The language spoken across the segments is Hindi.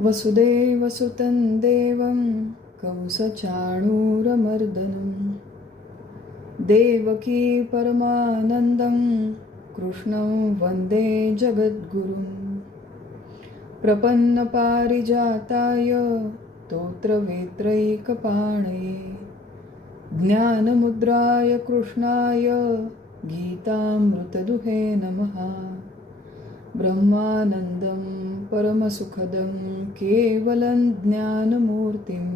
वसुदेवसुतं देवं कंसचाणूरमर्दनं देवकी परमानन्दं कृष्णं वन्दे जगद्गुरुं प्रपन्नपारिजाताय स्तोत्रवेत्रैकपाणये ज्ञानमुद्राय कृष्णाय गीतामृतदुहे नमः। ब्रह्मानन्दं परमसुखदं केवलं ज्ञानमूर्तिं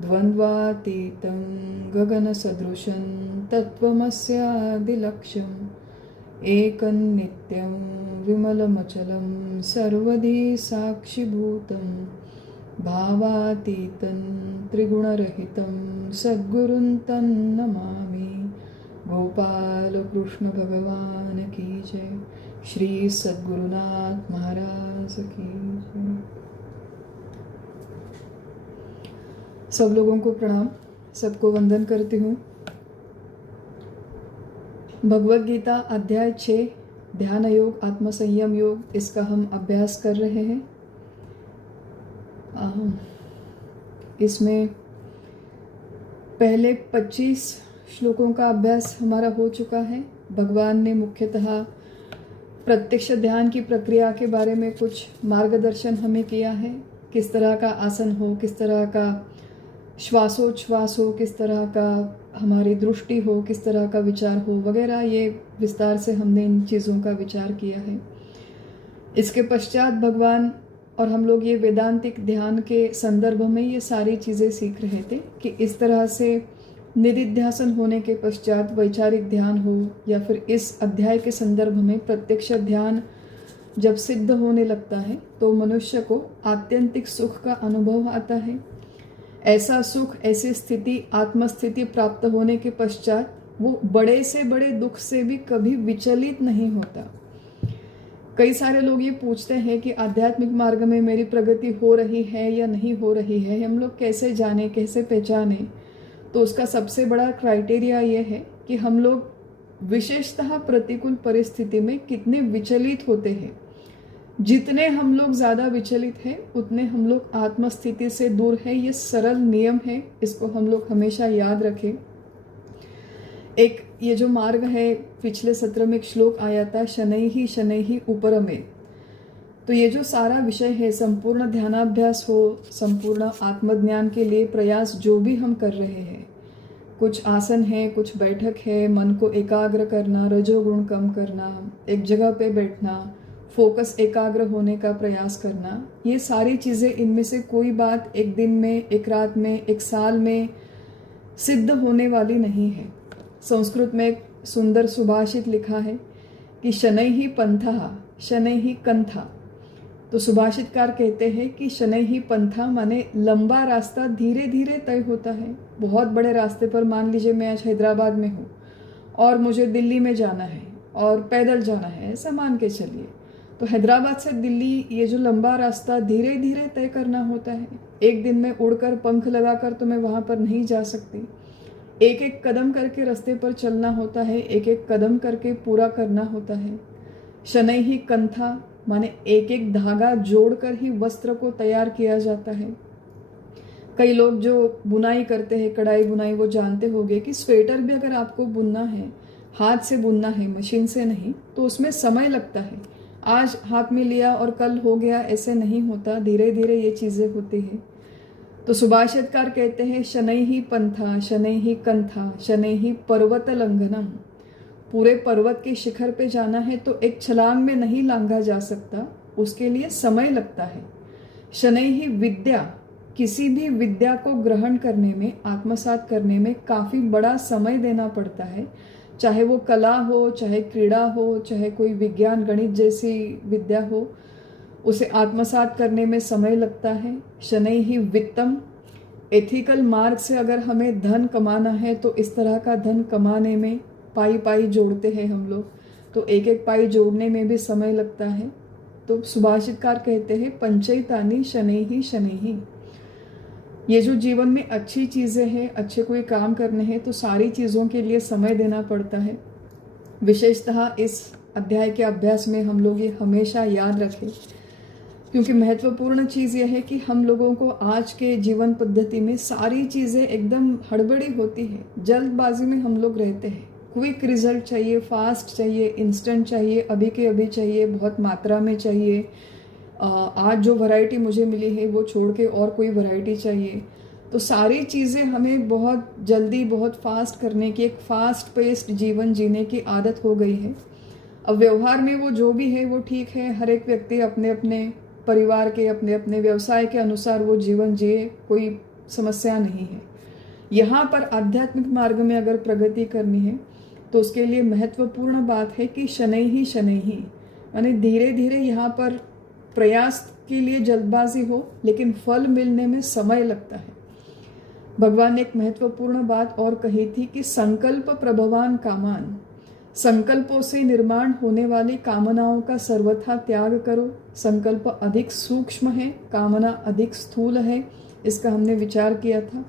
द्वन्द्वातीतं गगनसदृशं तत्त्वमस्यादिलक्ष्यम् एकं नित्यं विमलमचलं सर्वदी साक्षिभूतं भावातीतं त्रिगुणरहितं सद्गुरुं तं नमामि। गोपाल कृष्ण भगवान की जय। श्री सद्गुरुनाथ महाराज की जय। सब लोगों को प्रणाम, सबको वंदन करती हूँ। भगवद गीता अध्याय 6 ध्यान योग आत्मसंयम योग, इसका हम अभ्यास कर रहे हैं। इसमें पहले 25 श्लोकों का अभ्यास हमारा हो चुका है। भगवान ने मुख्यतः प्रत्यक्ष ध्यान की प्रक्रिया के बारे में कुछ मार्गदर्शन हमें किया है। किस तरह का आसन हो, किस तरह का श्वासोच्छ्वास हो, किस तरह का हमारी दृष्टि हो, किस तरह का विचार हो वगैरह, ये विस्तार से हमने इन चीज़ों का विचार किया है। इसके पश्चात भगवान और हम लोग ये वेदांतिक ध्यान के संदर्भ में ये सारी चीज़ें सीख रहे थे कि इस तरह से निधिध्यासन होने के पश्चात वैचारिक ध्यान हो, या फिर इस अध्याय के संदर्भ में प्रत्यक्ष ध्यान जब सिद्ध होने लगता है तो मनुष्य को आत्यंतिक सुख का अनुभव आता है। ऐसा सुख, ऐसी स्थिति, आत्मस्थिति प्राप्त होने के पश्चात वो बड़े से बड़े दुख से भी कभी विचलित नहीं होता। कई सारे लोग ये पूछते हैं कि आध्यात्मिक मार्ग में मेरी प्रगति हो रही है या नहीं हो रही है, हम लोग कैसे जाने, कैसे पहचाने। तो उसका सबसे बड़ा क्राइटेरिया ये है कि हम लोग विशेषतः प्रतिकूल परिस्थिति में कितने विचलित होते हैं। जितने हम लोग ज़्यादा विचलित हैं उतने हम लोग आत्मस्थिति से दूर है। ये सरल नियम है, इसको हम लोग हमेशा याद रखें। एक ये जो मार्ग है, पिछले सत्र में एक श्लोक आया था, शनैः शनैः उपरमे। तो ये जो सारा विषय है, संपूर्ण ध्यानाभ्यास हो, संपूर्ण आत्मज्ञान के लिए प्रयास जो भी हम कर रहे हैं, कुछ आसन है, कुछ बैठक है, मन को एकाग्र करना, रजोगुण कम करना, एक जगह पे बैठना, फोकस एकाग्र होने का प्रयास करना, ये सारी चीज़ें, इनमें से कोई बात एक दिन में, एक रात में, एक साल में सिद्ध होने वाली नहीं है। संस्कृत में एक सुंदर सुभाषित लिखा है कि शनैः पंथः शनैः कंथा। तो सुभाषितकार कहते हैं कि शनैः पंथा माने लंबा रास्ता धीरे धीरे तय होता है। बहुत बड़े रास्ते पर, मान लीजिए मैं आज हैदराबाद में हूँ और मुझे दिल्ली में जाना है और पैदल जाना है, ऐसा मान के चलिए। तो हैदराबाद से दिल्ली ये जो लंबा रास्ता धीरे धीरे तय करना होता है। एक दिन में उड़कर पंख लगाकर तो मैं वहाँ पर नहीं जा सकती। एक एक कदम करके रास्ते पर चलना होता है, एक एक कदम करके पूरा करना होता है। शनैः कंथा माने एक एक धागा जोड़कर ही वस्त्र को तैयार किया जाता है। कई लोग जो बुनाई करते हैं, कढ़ाई बुनाई, वो जानते होंगे कि स्वेटर भी अगर आपको बुनना है, हाथ से बुनना है, मशीन से नहीं, तो उसमें समय लगता है। आज हाथ में लिया और कल हो गया, ऐसे नहीं होता, धीरे धीरे ये चीज़ें होती हैं। तो सुभाषितकार कहते हैं शनैः पंथा शनैः कंथा शनैः पर्वत लंघनम। पूरे पर्वत के शिखर पे जाना है तो एक छलांग में नहीं लांघा जा सकता, उसके लिए समय लगता है। शनैः विद्या, किसी भी विद्या को ग्रहण करने में, आत्मसात करने में काफ़ी बड़ा समय देना पड़ता है। चाहे वो कला हो, चाहे क्रीड़ा हो, चाहे कोई विज्ञान गणित जैसी विद्या हो, उसे आत्मसात करने में समय लगता है। शनैः वित्तम, एथिकल मार्ग से अगर हमें धन कमाना है तो इस तरह का धन कमाने में पाई पाई जोड़ते हैं हम लोग, तो एक एक पाई जोड़ने में भी समय लगता है। तो सुभाषितकार कहते हैं पंचैतानि शनैः शनैः। ये जो जीवन में अच्छी चीज़ें हैं, अच्छे कोई काम करने हैं, तो सारी चीज़ों के लिए समय देना पड़ता है। विशेषतः इस अध्याय के अभ्यास में हम लोग ये हमेशा याद रखें। क्योंकि महत्वपूर्ण चीज़ यह है कि हम लोगों को आज के जीवन पद्धति में सारी चीज़ें एकदम हड़बड़ी होती है, जल्दबाजी में हम लोग रहते हैं। क्विक रिजल्ट चाहिए, फास्ट चाहिए, इंस्टेंट चाहिए, अभी के अभी चाहिए, बहुत मात्रा में चाहिए। आज जो वैरायटी मुझे मिली है वो छोड़ के और कोई वैरायटी चाहिए। तो सारी चीज़ें हमें बहुत जल्दी, बहुत फास्ट करने की, एक फास्ट पेस्ड जीवन जीने की आदत हो गई है। अब व्यवहार में वो जो भी है वो ठीक है, हर एक व्यक्ति अपने अपने परिवार के, अपने अपने व्यवसाय के अनुसार वो जीवन जिए, कोई समस्या नहीं है। यहाँ पर आध्यात्मिक मार्ग में अगर प्रगति करनी है तो उसके लिए महत्वपूर्ण बात है कि शनैः ही शनैः, यानी धीरे धीरे यहाँ पर प्रयास के लिए जल्दबाजी हो, लेकिन फल मिलने में समय लगता है। भगवान ने एक महत्वपूर्ण बात और कही थी कि संकल्प प्रभवान कामान, संकल्पों से निर्माण होने वाली कामनाओं का सर्वथा त्याग करो। संकल्प अधिक सूक्ष्म है, कामना अधिक स्थूल है, इसका हमने विचार किया था।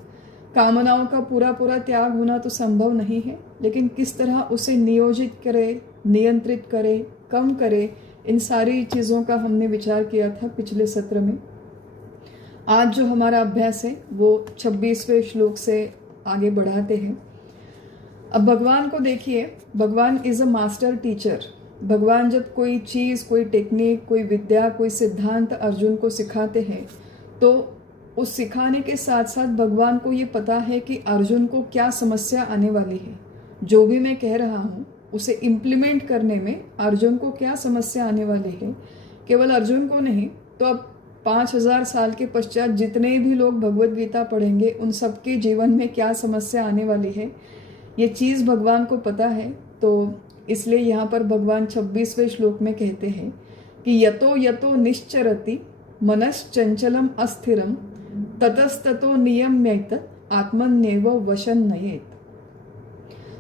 कामनाओं का पूरा पूरा त्याग होना तो संभव नहीं है, लेकिन किस तरह उसे नियोजित करे, नियंत्रित करे, कम करे, इन सारी चीज़ों का हमने विचार किया था पिछले सत्र में। आज जो हमारा अभ्यास है वो 26वें श्लोक से आगे बढ़ाते हैं। अब भगवान को देखिए, भगवान इज़ अ मास्टर टीचर। भगवान जब कोई चीज़, कोई टेक्निक, कोई विद्या, कोई सिद्धांत अर्जुन को सिखाते हैं तो उस सिखाने के साथ साथ भगवान को ये पता है कि अर्जुन को क्या समस्या आने वाली है। जो भी मैं कह रहा हूँ उसे इम्प्लीमेंट करने में अर्जुन को क्या समस्या आने वाली है, केवल अर्जुन को नहीं तो अब 5000 साल के पश्चात जितने भी लोग भगवद गीता पढ़ेंगे उन सबके जीवन में क्या समस्या आने वाली है, ये चीज़ भगवान को पता है। तो इसलिए यहाँ पर भगवान 26वें श्लोक में कहते हैं कि यतो यतो निश्चरति मनश्चंचलम अस्थिरम ततस्ततो नियम्यैत आत्मन्येव वशं नयेत।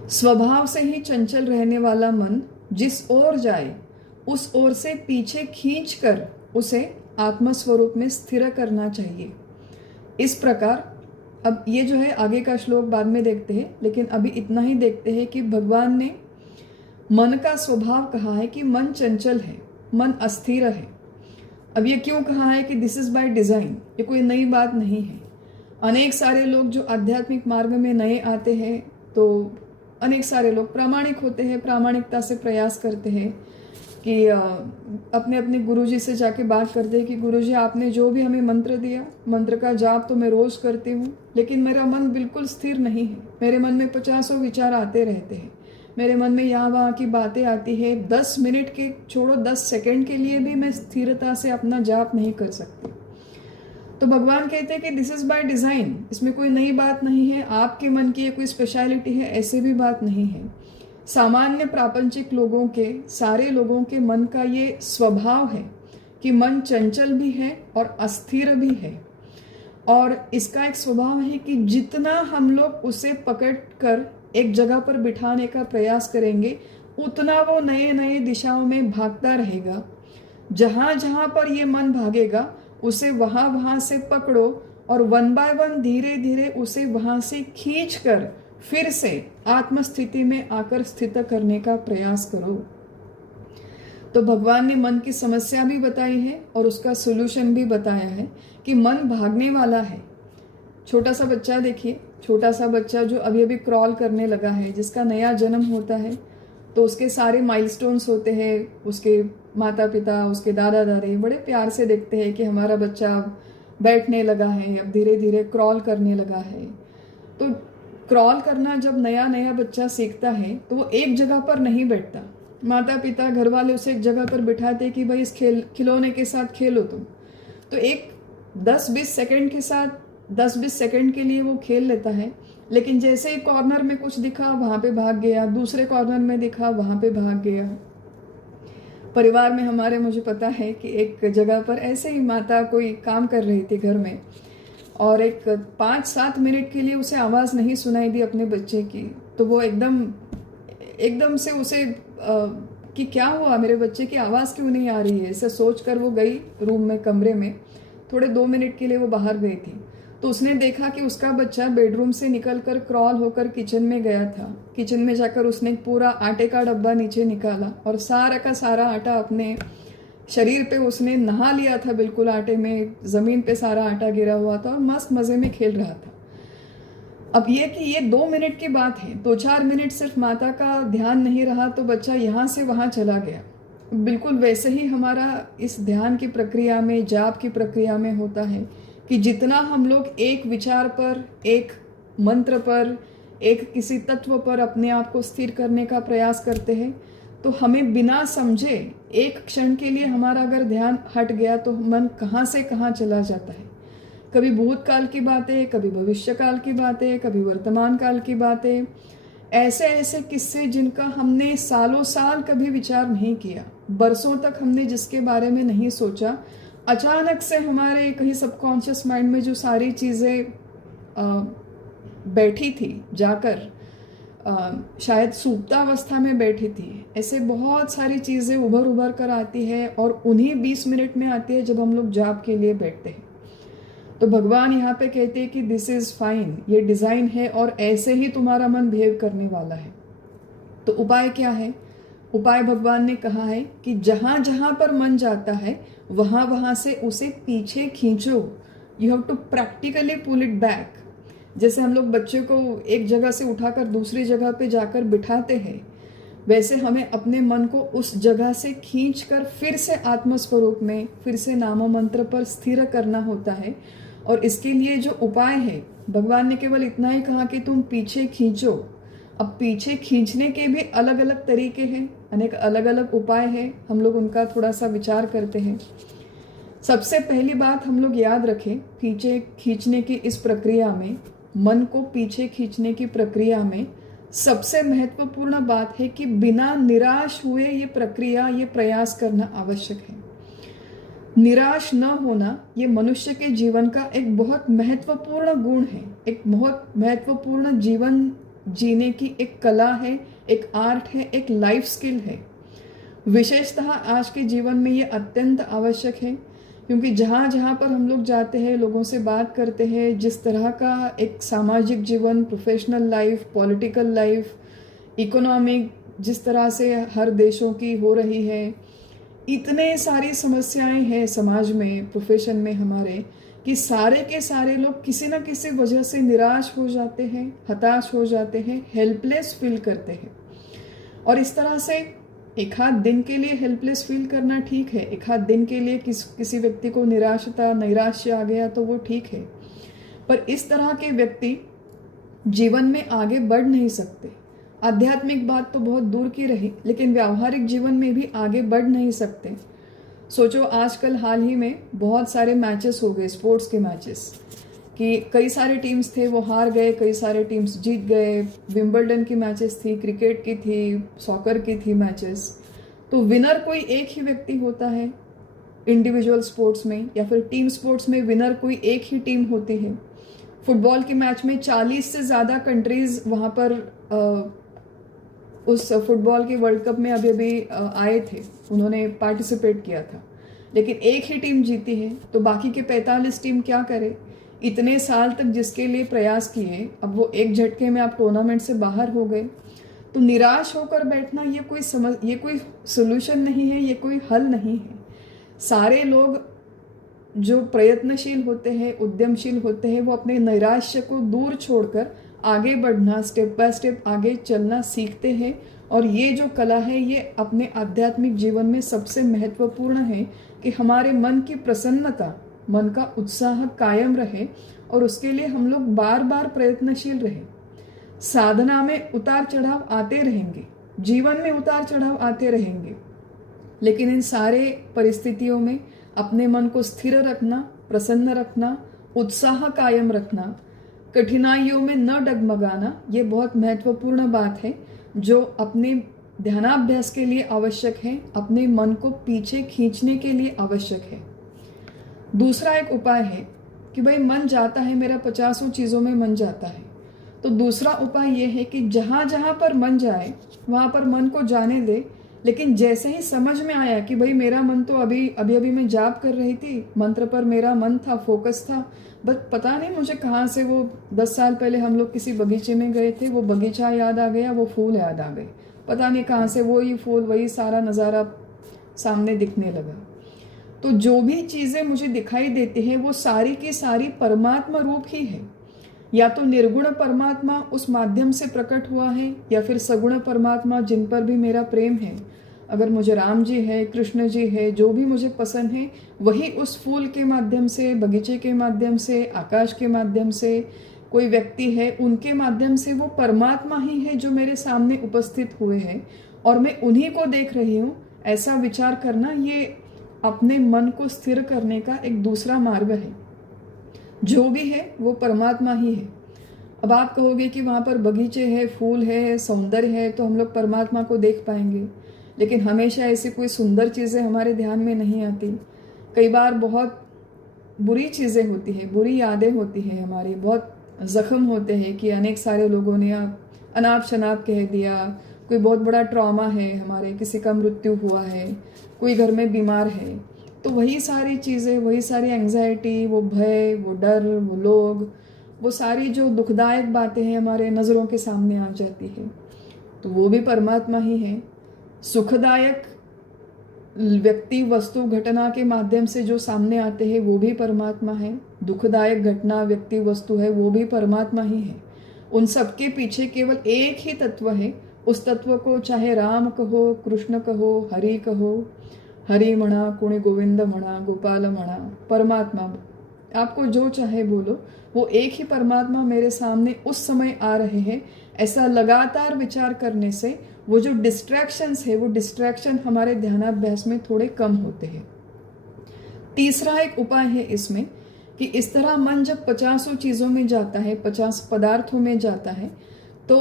स्वभाव से ही चंचल रहने वाला मन जिस ओर जाए उस ओर से पीछे खींचकर उसे आत्मस्वरूप में स्थिर करना चाहिए। इस प्रकार, अब ये जो है आगे का श्लोक बाद में देखते हैं, लेकिन अभी इतना ही देखते हैं कि भगवान ने मन का स्वभाव कहा है कि मन चंचल है, मन अस्थिर है। अब ये क्यों कहा है कि दिस इज बाय डिजाइन, ये कोई नई बात नहीं है। अनेक सारे लोग जो आध्यात्मिक मार्ग में नए आते हैं तो अनेक सारे लोग प्रामाणिक होते हैं, प्रामाणिकता से प्रयास करते हैं कि अपने अपने गुरुजी से जाके बात करते हैं कि गुरुजी आपने जो भी हमें मंत्र दिया, मंत्र का जाप तो मैं रोज़ करती हूँ, लेकिन मेरा मन बिल्कुल स्थिर नहीं है। मेरे मन में 50 विचार आते रहते हैं, मेरे मन में यहाँ वहाँ की बातें आती है। 10 मिनट के छोड़ो, 10 सेकंड के लिए भी मैं स्थिरता से अपना जाप नहीं कर सकती। तो भगवान कहते हैं कि दिस इज़ बाय डिज़ाइन, इसमें कोई नई बात नहीं है, आपके मन की ये कोई स्पेशलिटी है, ऐसे भी बात नहीं है। सामान्य प्रापंचिक लोगों के, सारे लोगों के मन का ये स्वभाव है कि मन चंचल भी है और अस्थिर भी है। और इसका एक स्वभाव है कि जितना हम लोग उसे पकड़ कर एक जगह पर बिठाने का प्रयास करेंगे उतना वो नए नए दिशाओं में भागता रहेगा। जहाँ जहाँ पर ये मन भागेगा उसे वहाँ वहाँ से पकड़ो और 1 बाय 1 धीरे धीरे उसे वहाँ से खींच कर फिर से आत्मस्थिति में आकर स्थित करने का प्रयास करो। तो भगवान ने मन की समस्या भी बताई है और उसका सोल्यूशन भी बताया है कि मन भागने वाला है। छोटा सा बच्चा देखिए, छोटा सा बच्चा जो अभी अभी क्रॉल करने लगा है, जिसका नया जन्म होता है तो उसके सारे माइलस्टोन्स होते हैं। उसके माता पिता, उसके दादा दादी बड़े प्यार से देखते हैं कि हमारा बच्चा बैठने लगा है, अब धीरे धीरे क्रॉल करने लगा है। तो क्रॉल करना जब नया नया बच्चा सीखता है तो वो एक जगह पर नहीं बैठता। माता पिता, घर वाले उसे एक जगह पर बिठाते कि भाई इस खिलौने के साथ खेलो तुम। तो एक 10-20 सेकंड के साथ 10-20 सेकंड के लिए वो खेल लेता है, लेकिन जैसे ही कॉर्नर में कुछ दिखा वहाँ पे भाग गया, दूसरे कॉर्नर में दिखा वहाँ पे भाग गया। परिवार में हमारे, मुझे पता है कि एक जगह पर ऐसे ही माता कोई काम कर रही थी घर में और एक 5-7 मिनट के लिए उसे आवाज़ नहीं सुनाई दी अपने बच्चे की। तो वो एकदम से उसे कि क्या हुआ, मेरे बच्चे की आवाज़ क्यों नहीं आ रही है, ऐसा सोच कर वो गई रूम में, कमरे में। थोड़े 2 मिनट के लिए वो बाहर गई थी तो उसने देखा कि उसका बच्चा बेडरूम से निकलकर क्रॉल होकर किचन में गया था। किचन में जाकर उसने पूरा आटे का डब्बा नीचे निकाला और सारा का सारा आटा अपने शरीर पे उसने नहा लिया था बिल्कुल आटे में, ज़मीन पे सारा आटा गिरा हुआ था और मस्त मज़े में खेल रहा था। अब ये कि ये 2 मिनट की बात है, 2-4 मिनट सिर्फ माता का ध्यान नहीं रहा तो बच्चा यहाँ से वहाँ चला गया। बिल्कुल वैसे ही हमारा इस ध्यान की प्रक्रिया में, जाप की प्रक्रिया में होता है कि जितना हम लोग एक विचार पर, एक मंत्र पर, एक किसी तत्व पर अपने आप को स्थिर करने का प्रयास करते हैं, तो हमें बिना समझे एक क्षण के लिए हमारा अगर ध्यान हट गया तो मन कहाँ से कहाँ चला जाता है। कभी भूतकाल की बातें, कभी भविष्य काल की बातें, कभी वर्तमान काल की बातें, ऐसे ऐसे किस्से जिनका हमने सालों साल कभी विचार नहीं किया, बरसों तक हमने जिसके बारे में नहीं सोचा, अचानक से हमारे कहीं सबकॉन्शियस माइंड में जो सारी चीज़ें बैठी थी जाकर, शायद सुप्तावस्था में बैठी थी, ऐसे बहुत सारी चीज़ें उभर कर आती है और उन्हीं 20 मिनट में आती है जब हम लोग जाप के लिए बैठते हैं। तो भगवान यहाँ पे कहते हैं कि दिस इज़ फाइन, ये डिज़ाइन है और ऐसे ही तुम्हारा मन बिहेव करने वाला है। तो उपाय क्या है? उपाय भगवान ने कहा है कि जहाँ जहाँ पर मन जाता है वहाँ वहाँ से उसे पीछे खींचो। You have to practically pull it back. जैसे हम लोग बच्चे को एक जगह से उठाकर दूसरी जगह पे जाकर बिठाते हैं, वैसे हमें अपने मन को उस जगह से खींचकर फिर से आत्मस्वरूप में, फिर से नामो मंत्र पर स्थिर करना होता है। और इसके लिए जो उपाय है, भगवान ने केवल इतना ही कहा कि तुम पीछे खींचो। अब पीछे खींचने के भी अलग अलग तरीके हैं, अनेक अलग अलग उपाय हैं, हम लोग उनका थोड़ा सा विचार करते हैं। सबसे पहली बात हम लोग याद रखें, पीछे खींचने की इस प्रक्रिया में, मन को पीछे खींचने की प्रक्रिया में सबसे महत्वपूर्ण बात है कि बिना निराश हुए ये प्रक्रिया, ये प्रयास करना आवश्यक है। निराश न होना ये मनुष्य के जीवन का एक बहुत महत्वपूर्ण गुण है, एक बहुत महत्वपूर्ण जीवन जीने की एक कला है, एक आर्ट है, एक लाइफ स्किल है। विशेषतः आज के जीवन में ये अत्यंत आवश्यक है, क्योंकि जहाँ जहाँ पर हम लोग जाते हैं, लोगों से बात करते हैं, जिस तरह का एक सामाजिक जीवन, professional life, political life, economic जिस तरह से हर देशों की हो रही है, इतने सारी समस्याएं हैं समाज में, प्रोफेशन में हमारे, कि सारे के सारे लोग किसी न किसी वजह से निराश हो जाते हैं, हताश हो जाते हैं, हेल्पलेस फील करते हैं। और इस तरह से एक आध दिन के लिए हेल्पलेस फील करना ठीक है, एक आध दिन के लिए किसी व्यक्ति को नैराश्य आ गया तो वो ठीक है, पर इस तरह के व्यक्ति जीवन में आगे बढ़ नहीं सकते। आध्यात्मिक बात तो बहुत दूर की रही, लेकिन व्यावहारिक जीवन में भी आगे बढ़ नहीं सकते। सोचो, आजकल हाल ही में बहुत सारे मैचेस हो गए, स्पोर्ट्स के मैचेस, कि कई सारे टीम्स थे वो हार गए, कई सारे टीम्स जीत गए। विंबलडन की मैचेस थी, क्रिकेट की थी, सॉकर की थी मैचेस। तो विनर कोई एक ही व्यक्ति होता है इंडिविजुअल स्पोर्ट्स में, या फिर टीम स्पोर्ट्स में विनर कोई एक ही टीम होती है। फुटबॉल के मैच में 40 से ज़्यादा कंट्रीज़ वहाँ पर उस फुटबॉल के वर्ल्ड कप में अभी आए थे, उन्होंने पार्टिसिपेट किया था, लेकिन एक ही टीम जीती है। तो बाकी के 45 टीम क्या करे? इतने साल तक जिसके लिए प्रयास किए, अब वो एक झटके में आप टूर्नामेंट से बाहर हो गए। तो निराश होकर बैठना ये कोई सोल्यूशन नहीं है, ये कोई हल नहीं है। सारे लोग जो प्रयत्नशील होते हैं, उद्यमशील होते हैं, वो अपने नैराश्य को दूर छोड़कर आगे बढ़ना, स्टेप बाय स्टेप आगे चलना सीखते हैं। और ये जो कला है, ये अपने आध्यात्मिक जीवन में सबसे महत्वपूर्ण है कि हमारे मन की प्रसन्नता, मन का उत्साह कायम रहे, और उसके लिए हम लोग बार बार प्रयत्नशील रहे। साधना में उतार चढ़ाव आते रहेंगे, जीवन में उतार चढ़ाव आते रहेंगे, लेकिन इन सारे परिस्थितियों में अपने मन को स्थिर रखना, प्रसन्न रखना, उत्साह कायम रखना, कठिनाइयों में न डगमगाना, ये बहुत महत्वपूर्ण बात है जो अपने ध्यानाभ्यास के लिए आवश्यक है, अपने मन को पीछे खींचने के लिए आवश्यक है। दूसरा एक उपाय है कि भाई मन जाता है मेरा, 50 चीज़ों में मन जाता है, तो दूसरा उपाय ये है कि जहाँ जहाँ पर मन जाए वहाँ पर मन को जाने दे। लेकिन जैसे ही समझ में आया कि भाई मेरा मन तो अभी मैं जाप कर रही थी, मंत्र पर मेरा मन था, फोकस था, बट पता नहीं मुझे कहाँ से वो 10 साल पहले हम लोग किसी बगीचे में गए थे, वो बगीचा याद आ गया, वो फूल याद आ गए, पता नहीं कहाँ से वही फूल, वही सारा नज़ारा सामने दिखने लगा। तो जो भी चीज़ें मुझे दिखाई देती है वो सारी की सारी परमात्मा रूप ही है। या तो निर्गुण परमात्मा उस माध्यम से प्रकट हुआ है, या फिर सगुण परमात्मा जिन पर भी मेरा प्रेम है। अगर मुझे राम जी है, कृष्ण जी है, जो भी मुझे पसंद है, वही उस फूल के माध्यम से, बगीचे के माध्यम से, आकाश के माध्यम से, कोई व्यक्ति है उनके माध्यम से, वो परमात्मा ही है जो मेरे सामने उपस्थित हुए हैं और मैं उन्हीं को देख रही हूँ। ऐसा विचार करना ये अपने मन को स्थिर करने का एक दूसरा मार्ग है। जो भी है वो परमात्मा ही है। अब आप कहोगे कि वहाँ पर बगीचे है, फूल है, सौंदर्य है, तो हम लोग परमात्मा को देख पाएंगे। लेकिन हमेशा ऐसी कोई सुंदर चीज़ें हमारे ध्यान में नहीं आती। कई बार बहुत बुरी चीज़ें होती हैं, बुरी यादें होती हैं, हमारी बहुत ज़ख्म होते हैं कि अनेक सारे लोगों ने अनाप शनाप कह दिया, कोई बहुत बड़ा ट्रॉमा है, हमारे किसी का मृत्यु हुआ है, कोई घर में बीमार है, तो वही सारी चीज़ें, वही सारी एंग्जाइटी, वो भय, वो डर, वो लोग, वो सारी जो दुखदायक बातें हैं हमारे नज़रों के सामने आ जाती है। तो वो भी परमात्मा ही है। सुखदायक व्यक्ति, वस्तु, घटना के माध्यम से जो सामने आते हैं वो भी परमात्मा है। दुखदायक घटना, व्यक्ति, वस्तु है, वो भी परमात्मा ही है। उन सबके पीछे केवल एक ही तत्व है। उस तत्व को चाहे राम कहो, कृष्ण कहो, हरि कहो, हरि म्हणा, कोणी गोविंद म्हणा, गोपाल म्हणा, परमात्मा, आपको जो चाहे बोलो, वो एक ही परमात्मा मेरे सामने उस समय आ रहे हैं। ऐसा लगातार विचार करने से वो जो डिस्ट्रैक्शंस है, वो डिस्ट्रैक्शन हमारे ध्यानाभ्यास में थोड़े कम होते हैं। तीसरा एक उपाय है इसमें कि इस तरह मन जब 50 चीज़ों में जाता है, 50 पदार्थों में जाता है, तो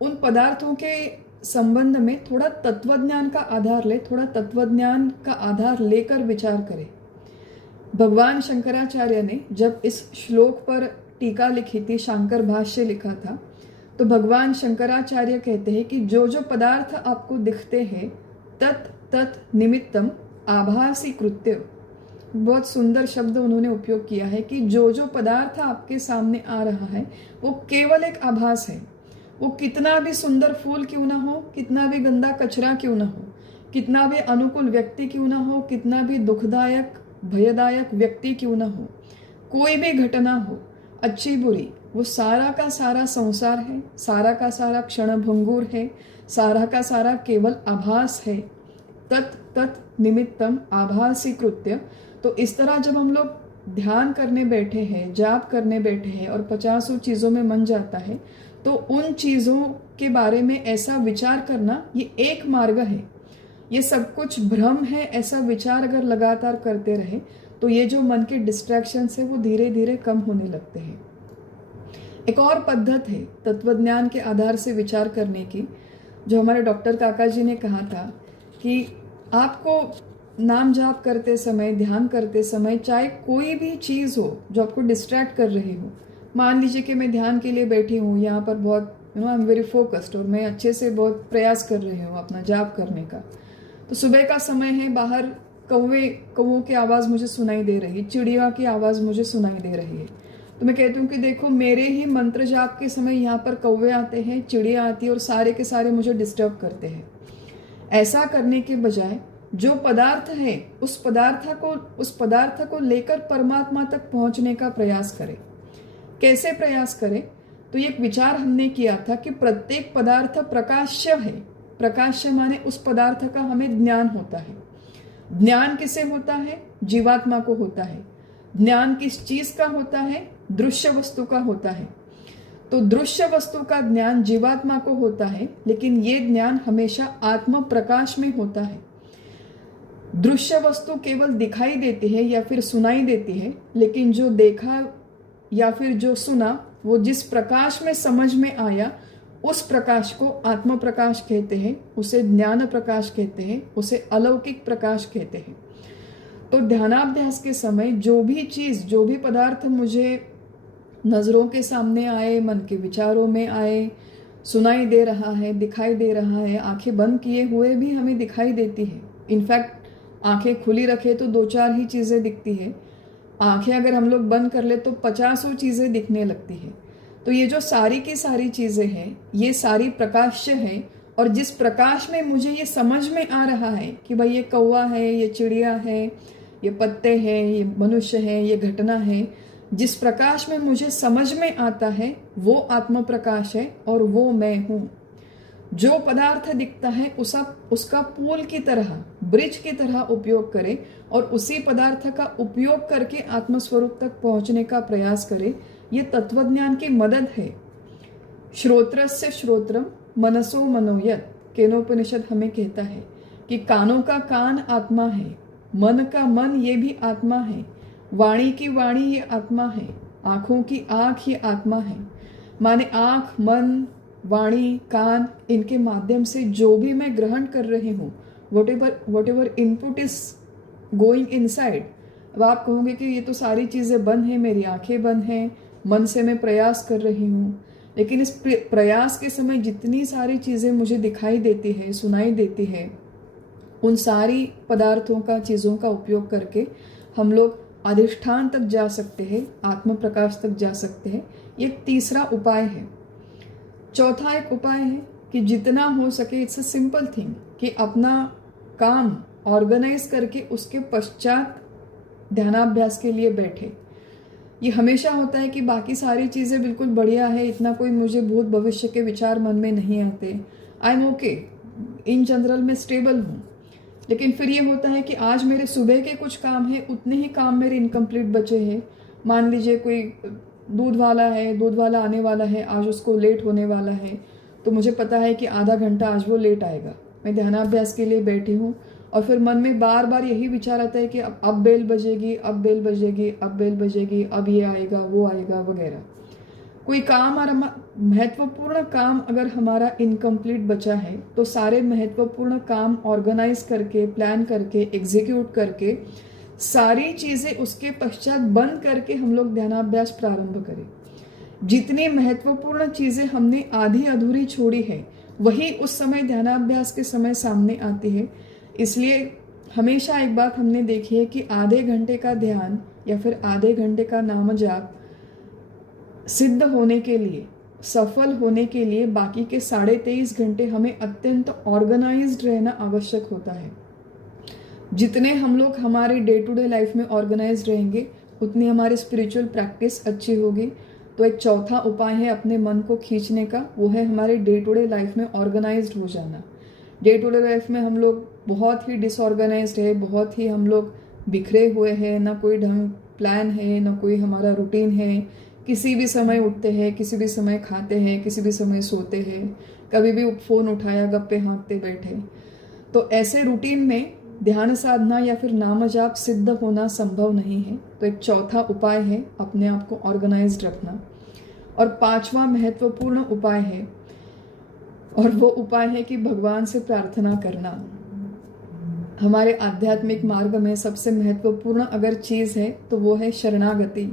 उन पदार्थों के संबंध में थोड़ा तत्वज्ञान का आधार ले, थोड़ा तत्वज्ञान का आधार लेकर विचार करें। भगवान शंकराचार्य ने जब इस श्लोक पर टीका लिखी थी, शांकर भाष्य लिखा था, तो भगवान शंकराचार्य कहते हैं कि जो जो पदार्थ आपको दिखते हैं तत् तत् निमित्तम आभासी कृत्य। बहुत सुंदर शब्द उन्होंने उपयोग किया है कि जो जो पदार्थ आपके सामने आ रहा है वो केवल एक आभास है। वो कितना भी सुंदर फूल क्यों ना हो, कितना भी गंदा कचरा क्यों ना हो, कितना भी अनुकूल व्यक्ति क्यों ना हो, कितना भी दुखदायक भयदायक व्यक्ति क्यों ना हो, कोई भी घटना हो, अच्छी बुरी, वो सारा का सारा संसार है, सारा का सारा क्षणभंगुर है, सारा का सारा केवल आभास है। तत् तत् निमित्तम आभासी कृत्य। तो इस तरह जब हम लोग ध्यान करने बैठे हैं, जाप करने बैठे हैं और 50 चीज़ों में मन जाता है, तो उन चीज़ों के बारे में ऐसा विचार करना ये एक मार्ग है। ये सब कुछ भ्रम है, ऐसा विचार अगर लगातार करते रहे तो ये जो मन के डिस्ट्रैक्शंस है वो धीरे धीरे कम होने लगते हैं। एक और पद्धत है तत्वज्ञान के आधार से विचार करने की, जो हमारे डॉक्टर काका जी ने कहा था कि आपको नाम जाप करते समय, ध्यान करते समय, चाहे कोई भी चीज़ हो जो आपको डिस्ट्रैक्ट कर रही हो, मान लीजिए कि मैं ध्यान के लिए बैठी हूँ, यहाँ पर बहुत आई एम वेरी फोकस्ड और मैं अच्छे से बहुत प्रयास कर रही हूँ अपना जाप करने का। तो सुबह का समय है, बाहर कौवों की आवाज़ मुझे सुनाई दे रही, चिड़िया की आवाज़ मुझे सुनाई दे रही है। तो मैं कहती हूँ कि देखो, मेरे ही मंत्र जाप के समय यहाँ पर कौवे आते हैं, चिड़िया आती है और सारे के सारे मुझे डिस्टर्ब करते हैं। ऐसा करने के बजाय जो पदार्थ है उस पदार्थ को लेकर परमात्मा तक पहुँचने का प्रयास करें। कैसे प्रयास करें? तो ये एक विचार हमने किया था कि प्रत्येक पदार्थ प्रकाश्य है। प्रकाश्य माने उस पदार्थ का हमें ज्ञान होता है। ज्ञान किसे होता है? जीवात्मा को होता है। ज्ञान किस चीज का होता है? दृश्य वस्तु का होता है। तो दृश्य वस्तु का ज्ञान जीवात्मा को होता है, लेकिन ये ज्ञान हमेशा आत्म प्रकाश में होता है। दृश्य वस्तु केवल दिखाई देती है या फिर सुनाई देती है, लेकिन जो देखा या फिर जो सुना वो जिस प्रकाश में समझ में आया, उस प्रकाश को आत्म प्रकाश कहते हैं, उसे ज्ञान प्रकाश कहते हैं, उसे अलौकिक प्रकाश कहते हैं। तो ध्यानाभ्यास के समय जो भी चीज़, जो भी पदार्थ मुझे नज़रों के सामने आए, मन के विचारों में आए, सुनाई दे रहा है, दिखाई दे रहा है, आंखें बंद किए हुए भी हमें दिखाई देती है। इनफैक्ट आंखें खुली रखे तो 2-4 ही चीज़ें दिखती है, आंखें अगर हम लोग बंद कर ले तो 50 चीज़ें दिखने लगती है। तो ये जो सारी की सारी चीज़ें हैं, ये सारी प्रकाश्य हैं, और जिस प्रकाश में मुझे ये समझ में आ रहा है कि भाई ये कौवा है, ये चिड़िया है, ये पत्ते हैं, ये मनुष्य है, ये घटना है, जिस प्रकाश में मुझे समझ में आता है वो आत्म प्रकाश है और वो मैं हूँ। जो पदार्थ दिखता है उसका पुल की तरह, ब्रिज की तरह उपयोग करे और उसी पदार्थ का उपयोग करके आत्मस्वरूप तक पहुंचने का प्रयास करे। ये तत्वज्ञान की मदद है। श्रोत्रस्य श्रोत्रम मनसो मनोयत, केनोपनिषद हमें कहता है कि कानों का कान आत्मा है, मन का मन ये भी आत्मा है, वाणी की वाणी ये आत्मा है, आंखों की आंख ये आत्मा है। माने आंख, मन, वाणी, कान, इनके माध्यम से जो भी मैं ग्रहण कर रही हूँ, what ever input is going inside. अब आप कहोगे कि ये तो सारी चीज़ें बंद हैं, मेरी आंखें बंद हैं, मन से मैं प्रयास कर रही हूँ, लेकिन इस प्रयास के समय जितनी सारी चीज़ें मुझे दिखाई देती है, सुनाई देती है, उन सारी पदार्थों का, चीज़ों का उपयोग करके हम लोग अधिष्ठान तक जा सकते हैं, आत्म प्रकाश तक जा सकते हैं। ये तीसरा उपाय है। चौथा एक उपाय है कि जितना हो सके, इट्स अ सिंपल थिंग, कि अपना काम ऑर्गेनाइज करके उसके पश्चात ध्यानाभ्यास के लिए बैठे। ये हमेशा होता है कि बाकी सारी चीज़ें बिल्कुल बढ़िया है, इतना कोई मुझे भूत भविष्य के विचार मन में नहीं आते, I am okay, in general मैं स्टेबल हूँ। लेकिन फिर ये होता है कि आज मेरे सुबह के कुछ काम है, उतने ही काम मेरे इनकम्प्लीट बचे हैं। मान लीजिए कोई दूध वाला आने वाला है, आज उसको लेट होने वाला है, तो मुझे पता है कि आधा घंटा आज वो लेट आएगा। मैं ध्यानाभ्यास के लिए बैठी हूँ और फिर मन में बार बार यही विचार आता है कि अब बेल बजेगी, अब बेल बजेगी, अब बेल बजेगी, अब ये आएगा, वो आएगा वगैरह। कोई काम और महत्वपूर्ण काम अगर हमारा इनकम्प्लीट बचा है, तो सारे महत्वपूर्ण काम ऑर्गेनाइज करके, प्लान करके, एग्जीक्यूट करके, सारी चीज़ें उसके पश्चात बंद करके हम लोग ध्यानाभ्यास प्रारंभ करें। जितनी महत्वपूर्ण चीज़ें हमने आधी अधूरी छोड़ी है, वही उस समय ध्यानाभ्यास के समय सामने आती है। इसलिए हमेशा एक बात हमने देखी है कि आधे घंटे का ध्यान या फिर आधे घंटे का नाम जाप सिद्ध होने के लिए, सफल होने के लिए, बाकी के 23.5 घंटे हमें अत्यंत ऑर्गेनाइज्ड रहना आवश्यक होता है। जितने हम लोग हमारे डे टू डे लाइफ में ऑर्गेनाइज्ड रहेंगे, उतनी हमारी स्पिरिचुअल प्रैक्टिस अच्छी होगी। तो एक चौथा उपाय है अपने मन को खींचने का, वो है हमारे डे टू डे लाइफ में ऑर्गेनाइज्ड हो जाना। डे टू डे लाइफ में हम लोग बहुत ही डिसऑर्गेनाइज्ड है, बहुत ही हम लोग बिखरे हुए हैं, ना कोई ढंग प्लान है, ना कोई हमारा रूटीन है। किसी भी समय उठते हैं, किसी भी समय खाते हैं, किसी भी समय सोते हैं, कभी भी फ़ोन उठाया, गप्पे हाँकते बैठे। तो ऐसे रूटीन में ध्यान साधना या फिर नाम जाप सिद्ध होना संभव नहीं है। तो एक चौथा उपाय है अपने आप को ऑर्गेनाइज्ड रखना। और पांचवा महत्वपूर्ण उपाय है, और वो उपाय है कि भगवान से प्रार्थना करना। हमारे आध्यात्मिक मार्ग में सबसे महत्वपूर्ण अगर चीज़ है तो वो है शरणागति।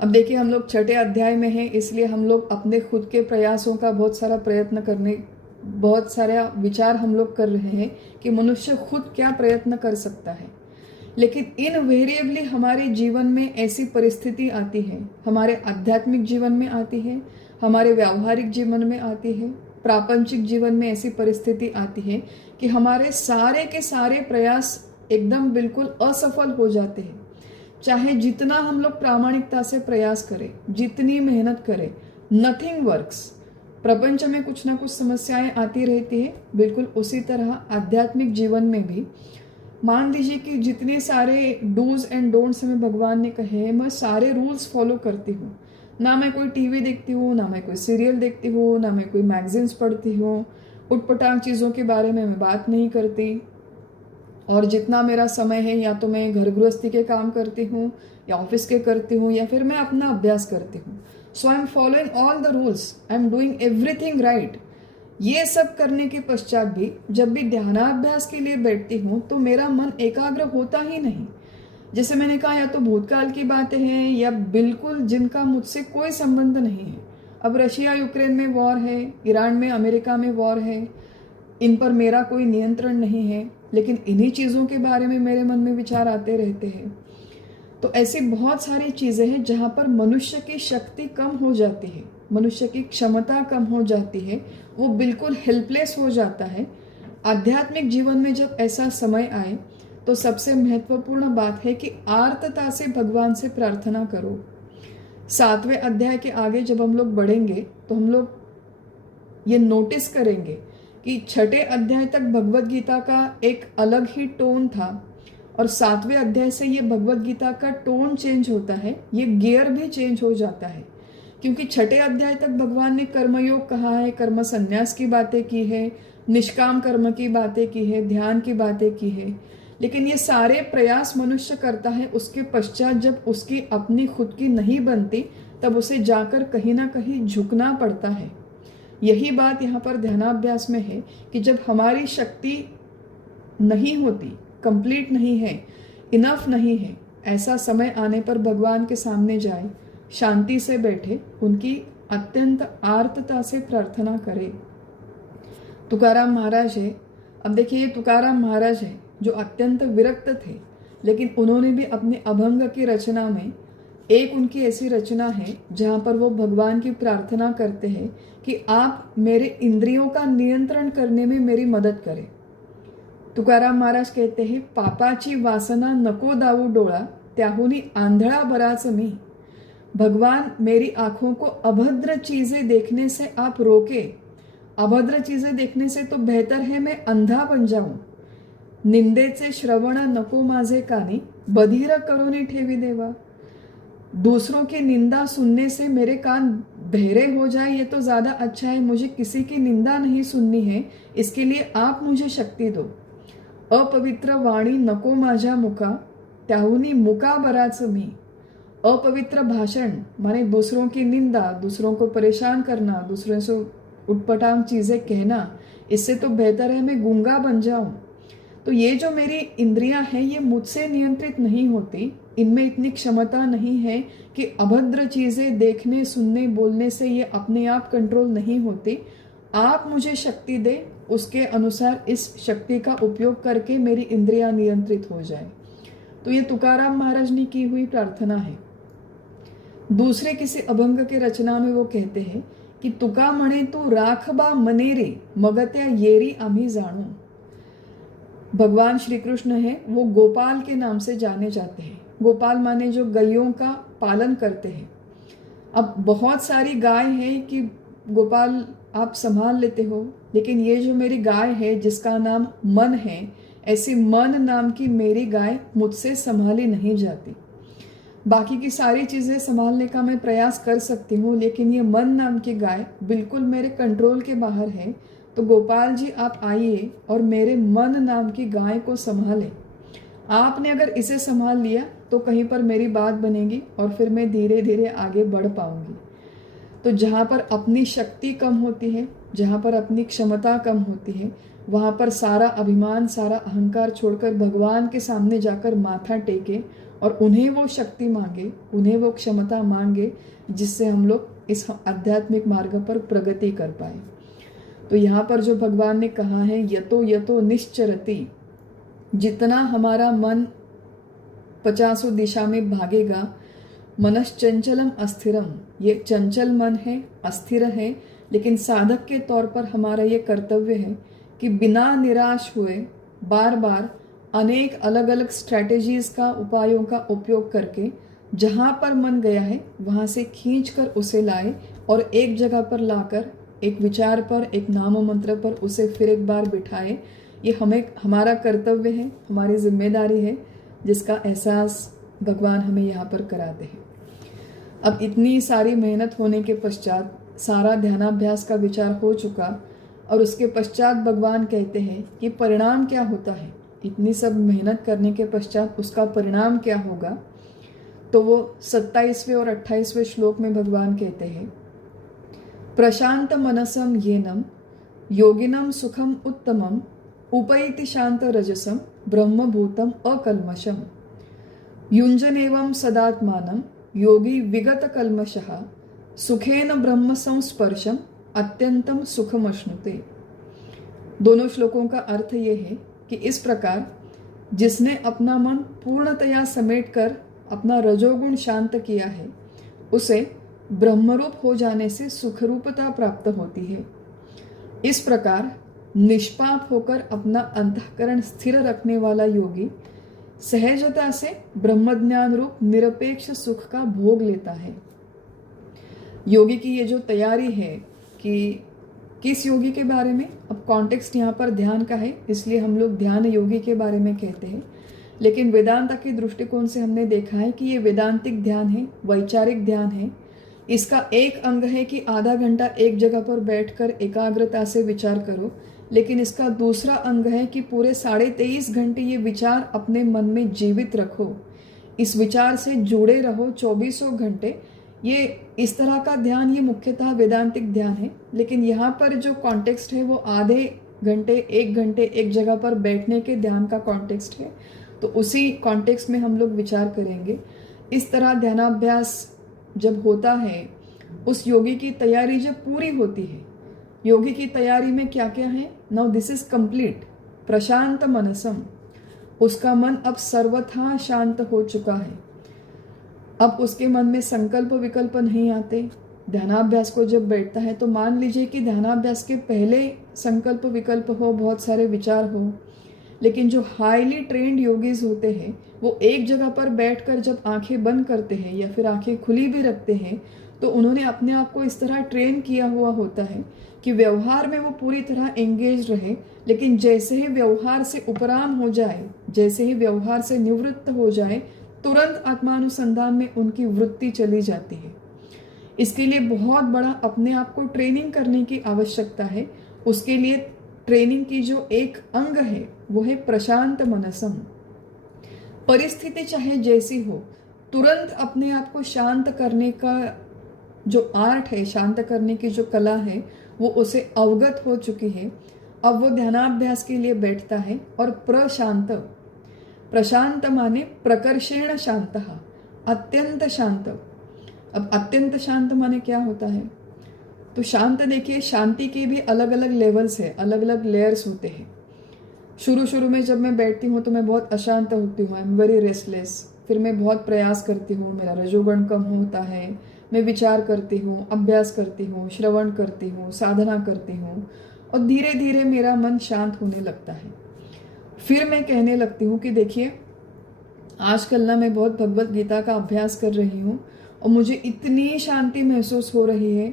अब देखिए, हम लोग 6ठे अध्याय में हैं, इसलिए हम लोग अपने खुद के प्रयासों का बहुत सारा प्रयत्न करने, बहुत सारा विचार हम लोग कर रहे हैं कि मनुष्य खुद क्या प्रयत्न कर सकता है। लेकिन इनवेरिएबली हमारे जीवन में ऐसी परिस्थिति आती है, हमारे आध्यात्मिक जीवन में आती है, हमारे व्यावहारिक जीवन में आती है, प्रापंचिक जीवन में ऐसी परिस्थिति आती है कि हमारे सारे के सारे प्रयास एकदम बिल्कुल असफल हो जाते हैं। चाहे जितना हम लोग प्रामाणिकता से प्रयास करें, जितनी मेहनत करें, नथिंग वर्क्स। प्रपंच में कुछ ना कुछ समस्याएं आती रहती है। बिल्कुल उसी तरह आध्यात्मिक जीवन में भी मान लीजिए कि जितने सारे डूज एंड डोंट्स हमें भगवान ने कहे हैं, मैं सारे रूल्स फॉलो करती हूँ। ना मैं कोई टीवी देखती हूँ, ना मैं कोई सीरियल देखती हूँ, ना मैं कोई मैगजीन्स पढ़ती हूँ, उटपटांग चीज़ों के बारे में मैं बात नहीं करती। और जितना मेरा समय है, या तो मैं घर गृहस्थी के काम करती हूँ, या ऑफिस के करती हूँ, या फिर मैं अपना अभ्यास करती हूँ। So I am following all the rules, I am doing everything right. ये सब करने के पश्चात भी जब भी ध्यानाभ्यास के लिए बैठती हूँ तो मेरा मन एकाग्र होता ही नहीं। जैसे मैंने कहा, या तो भूतकाल की बातें हैं या बिल्कुल जिनका मुझसे कोई संबंध नहीं है। अब रशिया यूक्रेन में वॉर है, ईरान में अमेरिका में वॉर है, इन पर मेरा कोई नियंत्रण नहीं है, लेकिन इन्हीं चीज़ों के बारे में मेरे मन में विचार आते रहते हैं। तो ऐसी बहुत सारी चीज़ें हैं जहाँ पर मनुष्य की शक्ति कम हो जाती है, मनुष्य की क्षमता कम हो जाती है, वो बिल्कुल हेल्पलेस हो जाता है। आध्यात्मिक जीवन में जब ऐसा समय आए तो सबसे महत्वपूर्ण बात है कि आर्तता से भगवान से प्रार्थना करो। 7वें अध्याय के आगे जब हम लोग बढ़ेंगे तो हम लोग ये नोटिस करेंगे कि 6ठे अध्याय तक भगवत गीता का एक अलग ही टोन था और 7वें अध्याय से ये भगवत गीता का टोन चेंज होता है, ये गियर भी चेंज हो जाता है। क्योंकि 6ठे अध्याय तक भगवान ने कर्मयोग कहा है, कर्म संन्यास की बातें की है, निष्काम कर्म की बातें की है, ध्यान की बातें की है, लेकिन ये सारे प्रयास मनुष्य करता है। उसके पश्चात जब उसकी अपनी खुद की नहीं बनती तब उसे जाकर कहीं ना कहीं झुकना पड़ता है। यही बात यहाँ पर ध्यानाभ्यास में है कि जब हमारी शक्ति नहीं होती, कंप्लीट नहीं है, इनफ नहीं है, ऐसा समय आने पर भगवान के सामने जाए, शांति से बैठे, उनकी अत्यंत आर्तता से प्रार्थना करे। तुकाराम महाराज है। अब देखिए, ये तुकाराम महाराज है जो अत्यंत विरक्त थे, लेकिन उन्होंने भी अपने अभंग की रचना में एक उनकी ऐसी रचना है जहाँ पर वो भगवान की प्रार्थना करते हैं कि आप मेरे इंद्रियों का नियंत्रण करने में मेरी मदद करें। तुकाराम महाराज कहते हैं, पापाची वासना नको दाऊ डोळा, त्याहुनी आंधळा बराच मी। भगवान, मेरी आंखों को अभद्र चीजें देखने से आप रोके। अभद्र चीजें देखने से तो बेहतर है मैं अंधा बन जाऊं। निंदेचे श्रवण नको माझे कानी, बधीर करोनी ठेवी देवा। दूसरों की निंदा सुनने से मेरे कान बहरे हो जाए ये तो ज्यादा अच्छा है। मुझे किसी की निंदा नहीं सुननी है, इसके लिए आप मुझे शक्ति दो। अपवित्र वाणी नको माझ्या मुखा, त्याहुनी मुका बराच मी। अपवित्र भाषण माने दूसरों की निंदा, दूसरों को परेशान करना, दूसरों से उटपटांग चीजें कहना, इससे तो बेहतर है मैं गूंगा बन जाऊं। तो ये जो मेरी इंद्रियां हैं ये मुझसे नियंत्रित नहीं होती, इनमें इतनी क्षमता नहीं है कि अभद्र चीजें देखने, सुनने, बोलने से ये अपने आप कंट्रोल नहीं होती। आप मुझे शक्ति दे, उसके अनुसार इस शक्ति का उपयोग करके मेरी इंद्रियां नियंत्रित हो जाए। तो ये तुकाराम महाराज ने की हुई प्रार्थना है। दूसरे किसी अभंग के रचना में वो कहते हैं कि तुका म्हणे तू राखबा मनेरी, मगत्या येरी आम्ही जाणू। भगवान श्री कृष्ण है, वो गोपाल के नाम से जाने जाते हैं। गोपाल माने जो गायों का पालन करते हैं। अब बहुत सारी गाय है कि गोपाल आप संभाल लेते हो, लेकिन ये जो मेरी गाय है जिसका नाम मन है, ऐसी मन नाम की मेरी गाय मुझसे संभाली नहीं जाती। बाकी की सारी चीज़ें संभालने का मैं प्रयास कर सकती हूँ, लेकिन ये मन नाम की गाय बिल्कुल मेरे कंट्रोल के बाहर है। तो गोपाल जी आप आइए और मेरे मन नाम की गाय को संभालें। आपने अगर इसे संभाल लिया तो कहीं पर मेरी बात बनेगी और फिर मैं धीरे धीरे आगे बढ़ पाऊंगी। तो जहाँ पर अपनी शक्ति कम होती है, जहाँ पर अपनी क्षमता कम होती है, वहाँ पर सारा अभिमान, सारा अहंकार छोड़कर भगवान के सामने जाकर माथा टेके और उन्हें वो शक्ति मांगे, उन्हें वो क्षमता मांगे, जिससे हम लोग इस आध्यात्मिक मार्ग पर प्रगति कर पाए। तो यहाँ पर जो भगवान ने कहा है, यतो यतो निश्चरति, जितना हमारा मन 50 दिशा में भागेगा, मनश्चंचलम अस्थिरम, ये चंचल मन है, अस्थिर है, लेकिन साधक के तौर पर हमारा ये कर्तव्य है कि बिना निराश हुए बार बार अनेक अलग अलग स्ट्रैटेजीज का, उपायों का उपयोग करके जहाँ पर मन गया है वहाँ से खींच कर उसे लाए और एक जगह पर लाकर एक विचार पर, एक नाम मंत्र पर उसे फिर एक बार बिठाए। ये हमारा कर्तव्य है, हमारी जिम्मेदारी है, जिसका एहसास भगवान हमें यहाँ पर कराते हैं। अब इतनी सारी मेहनत होने के पश्चात सारा ध्यानाभ्यास का विचार हो चुका और उसके पश्चात भगवान कहते हैं कि परिणाम क्या होता है। इतनी सब मेहनत करने के पश्चात उसका परिणाम क्या होगा। तो वो 27वें और 28वें श्लोक में भगवान कहते हैं, प्रशांत मनसम येनम योगिनम सुखम उत्तमम उपैति शांत रजसम ब्रह्मभूतम अकल्मषम युंजनेवम सदात्मानं योगी विगत कल्मषः सुखेन ब्रह्म संस्पर्शम अत्यंतम सुखमश्नुते। दोनों श्लोकों का अर्थ ये है कि इस प्रकार जिसने अपना मन पूर्णतया समेटकर अपना रजोगुण शांत किया है, उसे ब्रह्मरूप हो जाने से सुखरूपता प्राप्त होती है। इस प्रकार निष्पाप होकर अपना अंतःकरण स्थिर रखने वाला योगी सहजता से ब्रह्मज्ञान रूप निरपेक्ष सुख का भोग लेता है। योगी की ये जो तैयारी है कि किस योगी के बारे में, अब कॉन्टेक्स्ट यहाँ पर ध्यान का है, इसलिए हम लोग ध्यान योगी के बारे में कहते हैं। लेकिन वेदांता के दृष्टिकोण से हमने देखा है कि ये वेदांतिक ध्यान है, वैचारिक ध्यान है। इसका एक अंग है कि आधा घंटा एक जगह पर बैठकर एकाग्रता से विचार करो, लेकिन इसका दूसरा अंग है कि पूरे 23.5 घंटे ये विचार अपने मन में जीवित रखो, इस विचार से जुड़े रहो 24 घंटे। ये इस तरह का ध्यान ये मुख्यतः वेदांतिक ध्यान है। लेकिन यहाँ पर जो कॉन्टेक्स्ट है वो आधे घंटे 1 घंटे एक जगह पर बैठने के ध्यान का कॉन्टेक्स्ट है, तो उसी कॉन्टेक्स्ट में हम लोग विचार करेंगे। इस तरह ध्यानाभ्यास जब होता है, उस योगी की तैयारी जब पूरी होती है, योगी की तैयारी में क्या क्या है, नाउ दिस इज कंप्लीट। प्रशांत मनसम, उसका मन अब सर्वथा शांत हो चुका है। अब उसके मन में संकल्प विकल्प नहीं आते। ध्यानाभ्यास को जब बैठता है तो मान लीजिए कि ध्यानाभ्यास के पहले संकल्प विकल्प हो, बहुत सारे विचार हो, लेकिन जो हाईली ट्रेंड योगीज होते हैं वो एक जगह पर बैठकर जब आंखें बंद करते हैं या फिर आंखें खुली भी रखते हैं, तो उन्होंने अपने आप को इस तरह ट्रेन किया हुआ होता है कि व्यवहार में वो पूरी तरह एंगेज रहे, लेकिन जैसे ही व्यवहार से उपराम हो जाए, जैसे ही व्यवहार से निवृत्त हो जाए, तुरंत आत्मानुसंधान में उनकी वृत्ति चली जाती है। इसके लिए बहुत बड़ा अपने आप को ट्रेनिंग करने की आवश्यकता है। उसके लिए ट्रेनिंग की जो एक अंग है वो है प्रशांत मनसम। परिस्थिति चाहे जैसी हो, तुरंत अपने आप को शांत करने का जो आर्ट है, शांत करने की जो कला है, वो उसे अवगत हो चुकी है। अब वो ध्यानाभ्यास के लिए बैठता है और प्रशांत, प्रशांत माने प्रकर्षेण शांत, अत्यंत शांत। अब अत्यंत शांत माने क्या होता है, तो शांत देखिए, शांति के भी अलग अलग लेवल्स है, अलग अलग लेयर्स होते हैं। शुरू में जब मैं बैठती हूँ तो मैं बहुत अशांत होती हूँ, आई एम वेरी रेस्टलेस। फिर मैं बहुत प्रयास करती हूँ, मेरा रजोगुण कम होता है, मैं विचार करती हूँ, अभ्यास करती हूँ, श्रवण करती हूँ, साधना करती हूँ, और धीरे धीरे मेरा मन शांत होने लगता है। फिर मैं कहने लगती हूँ कि देखिए, आजकल ना मैं बहुत भगवत गीता का अभ्यास कर रही हूँ और मुझे इतनी शांति महसूस हो रही है।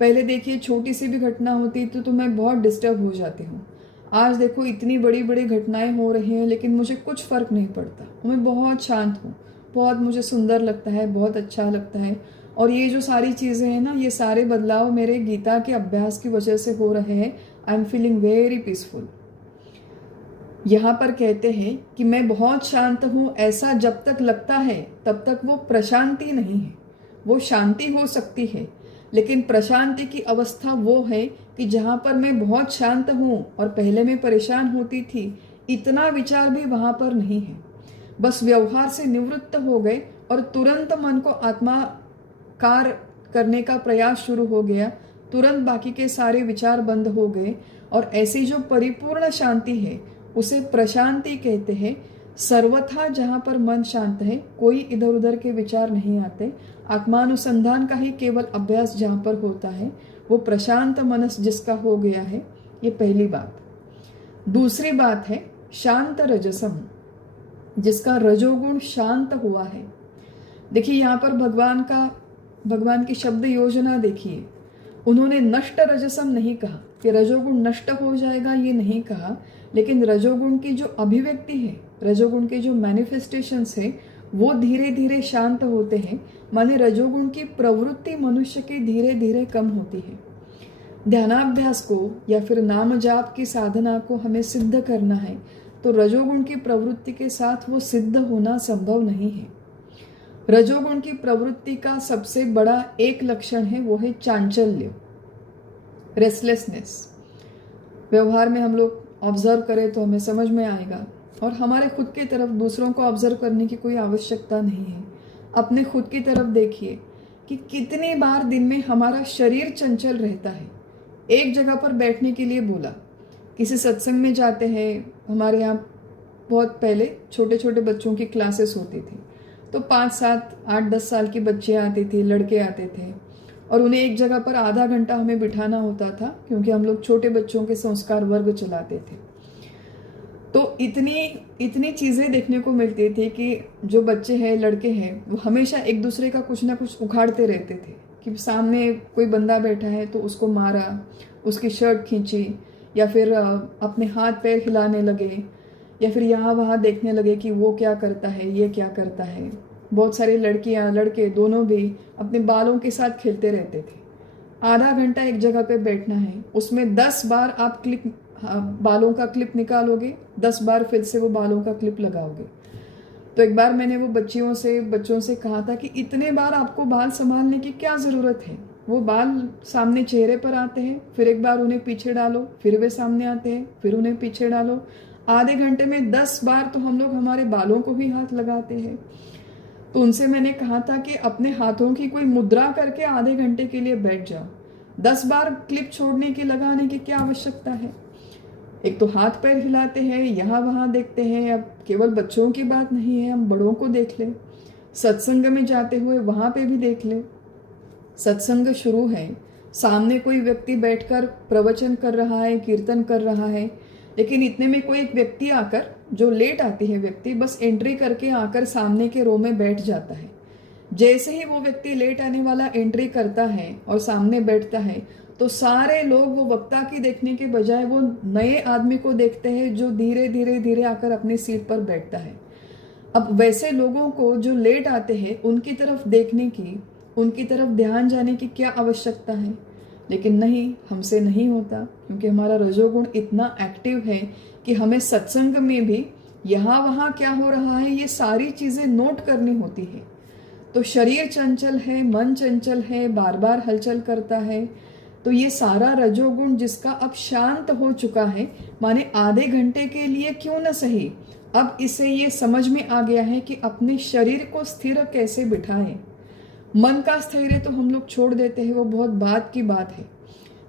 पहले देखिए छोटी सी भी घटना होती तो मैं बहुत डिस्टर्ब हो जाती हूँ। आज देखो इतनी बड़ी बड़ी घटनाएं हो रही हैं, लेकिन मुझे कुछ फ़र्क नहीं पड़ता, मैं बहुत शांत हूँ, बहुत मुझे सुंदर लगता है, बहुत अच्छा लगता है। और ये जो सारी चीज़ें हैं ना, ये सारे बदलाव मेरे गीता के अभ्यास की वजह से हो रहे हैं। I am feeling very peaceful. यहाँ पर कहते हैं कि मैं बहुत शांत हूँ, ऐसा जब तक लगता है तब तक वो प्रशांति नहीं है। वो शांति हो सकती है, लेकिन प्रशांति की अवस्था वो है कि जहाँ पर मैं बहुत शांत हूँ और पहले मैं परेशान होती थी, इतना विचार भी वहाँ पर नहीं है। बस व्यवहार से निवृत्त हो गए और तुरंत मन को आत्माकार करने का प्रयास शुरू हो गया, तुरंत बाकी के सारे विचार बंद हो गए। और ऐसी जो परिपूर्ण शांति है उसे प्रशांति कहते हैं। सर्वथा जहाँ पर मन शांत है, कोई इधर उधर के विचार नहीं आते, आत्मानुसंधान का ही केवल अभ्यास जहाँ पर होता है, वो प्रशांत मनस जिसका हो गया है। ये पहली बात। दूसरी बात है शांत रजसम, जिसका रजोगुण शांत हुआ है। देखिए यहाँ पर भगवान की शब्द योजना देखिए, उन्होंने नष्ट रजसम नहीं कहा कि रजोगुण नष्ट हो जाएगा, ये नहीं कहा, लेकिन रजोगुण की जो अभिव्यक्ति है, रजोगुण के जो मैनिफेस्टेशंस है, वो धीरे धीरे शांत होते हैं। माने रजोगुण की प्रवृत्ति मनुष्य की धीरे धीरे कम होती है। ध्यानाभ्यास को या फिर नाम जाप की साधना को हमें सिद्ध करना है, तो रजोगुण की प्रवृत्ति के साथ वो सिद्ध होना संभव नहीं है। रजोगुण की प्रवृत्ति का सबसे बड़ा एक लक्षण है, वो है चांचल्य, रेस्टलेसनेस। व्यवहार में हम लोग ऑब्जर्व करें तो हमें समझ में आएगा, और हमारे खुद की तरफ दूसरों को ऑब्जर्व करने की कोई आवश्यकता नहीं है। अपने खुद की तरफ देखिए कि कितनी बार दिन में हमारा शरीर चंचल रहता है। एक जगह पर बैठने के लिए बोला, किसी सत्संग में जाते हैं, हमारे यहाँ बहुत पहले छोटे छोटे बच्चों की क्लासेस होती थी, तो 5, 7, 8, 10 साल की बच्चे आते थे, लड़के आते थे, और उन्हें एक जगह पर आधा घंटा हमें बिठाना होता था, क्योंकि हम लोग छोटे बच्चों के संस्कार वर्ग चलाते थे। तो इतनी इतनी चीज़ें देखने को मिलती थी कि जो बच्चे हैं, लड़के हैं, वो हमेशा एक दूसरे का कुछ ना कुछ उखाड़ते रहते थे कि सामने कोई बंदा बैठा है तो उसको मारा, उसकी शर्ट खींची, या फिर अपने हाथ पैर हिलाने लगे, या फिर यहाँ वहाँ देखने लगे कि वो क्या करता है, ये क्या करता है। बहुत सारी लड़कियाँ लड़के दोनों भी अपने बालों के साथ खेलते रहते थे। आधा घंटा एक जगह पे बैठना है, उसमें 10 बार आप बालों का क्लिप निकालोगे, 10 बार फिर से वो बालों का क्लिप लगाओगे। तो एक बार मैंने वो बच्चों से कहा था कि इतने बार आपको बाल संभालने की क्या ज़रूरत है। वो बाल सामने चेहरे पर आते हैं, फिर एक बार उन्हें पीछे डालो, फिर वे सामने आते हैं, फिर उन्हें पीछे डालो। आधे घंटे में 10 बार तो हम लोग हमारे बालों को भी हाथ लगाते हैं। तो उनसे मैंने कहा था कि अपने हाथों की कोई मुद्रा करके आधे घंटे के लिए बैठ जाओ। 10 बार क्लिप छोड़ने की, लगाने की क्या आवश्यकता है। एक तो हाथ पैर हिलाते हैं, यहाँ वहाँ देखते हैं। अब केवल बच्चों की बात नहीं है, हम बड़ों को देख लें, सत्संग में जाते हुए वहाँ पे भी देख लें। सत्संग शुरू है, सामने कोई व्यक्ति बैठकर प्रवचन कर रहा है, कीर्तन कर रहा है, लेकिन इतने में कोई एक व्यक्ति आकर, जो लेट आती है व्यक्ति, बस एंट्री करके आकर सामने के रो में बैठ जाता है। जैसे ही वो व्यक्ति लेट आने वाला एंट्री करता है और सामने बैठता है, तो सारे लोग वो वक्ता की देखने के बजाय वो नए आदमी को देखते हैं जो धीरे धीरे धीरे आकर अपनी सीट पर बैठता है। अब वैसे लोगों को जो लेट आते हैं उनकी तरफ देखने की, उनकी तरफ ध्यान जाने की क्या आवश्यकता है। लेकिन नहीं, हमसे नहीं होता, क्योंकि हमारा रजोगुण इतना एक्टिव है कि हमें सत्संग में भी यहाँ वहाँ क्या हो रहा है ये सारी चीज़ें नोट करनी होती है। तो शरीर चंचल है, मन चंचल है, बार बार हलचल करता है। तो ये सारा रजोगुण जिसका अब शांत हो चुका है, माने आधे घंटे के लिए क्यों न सही, अब इसे ये समझ में आ गया है कि अपने शरीर को स्थिर कैसे बिठाएं। मन का स्थैर्य तो हम लोग छोड़ देते हैं, वो बहुत बात की बात है।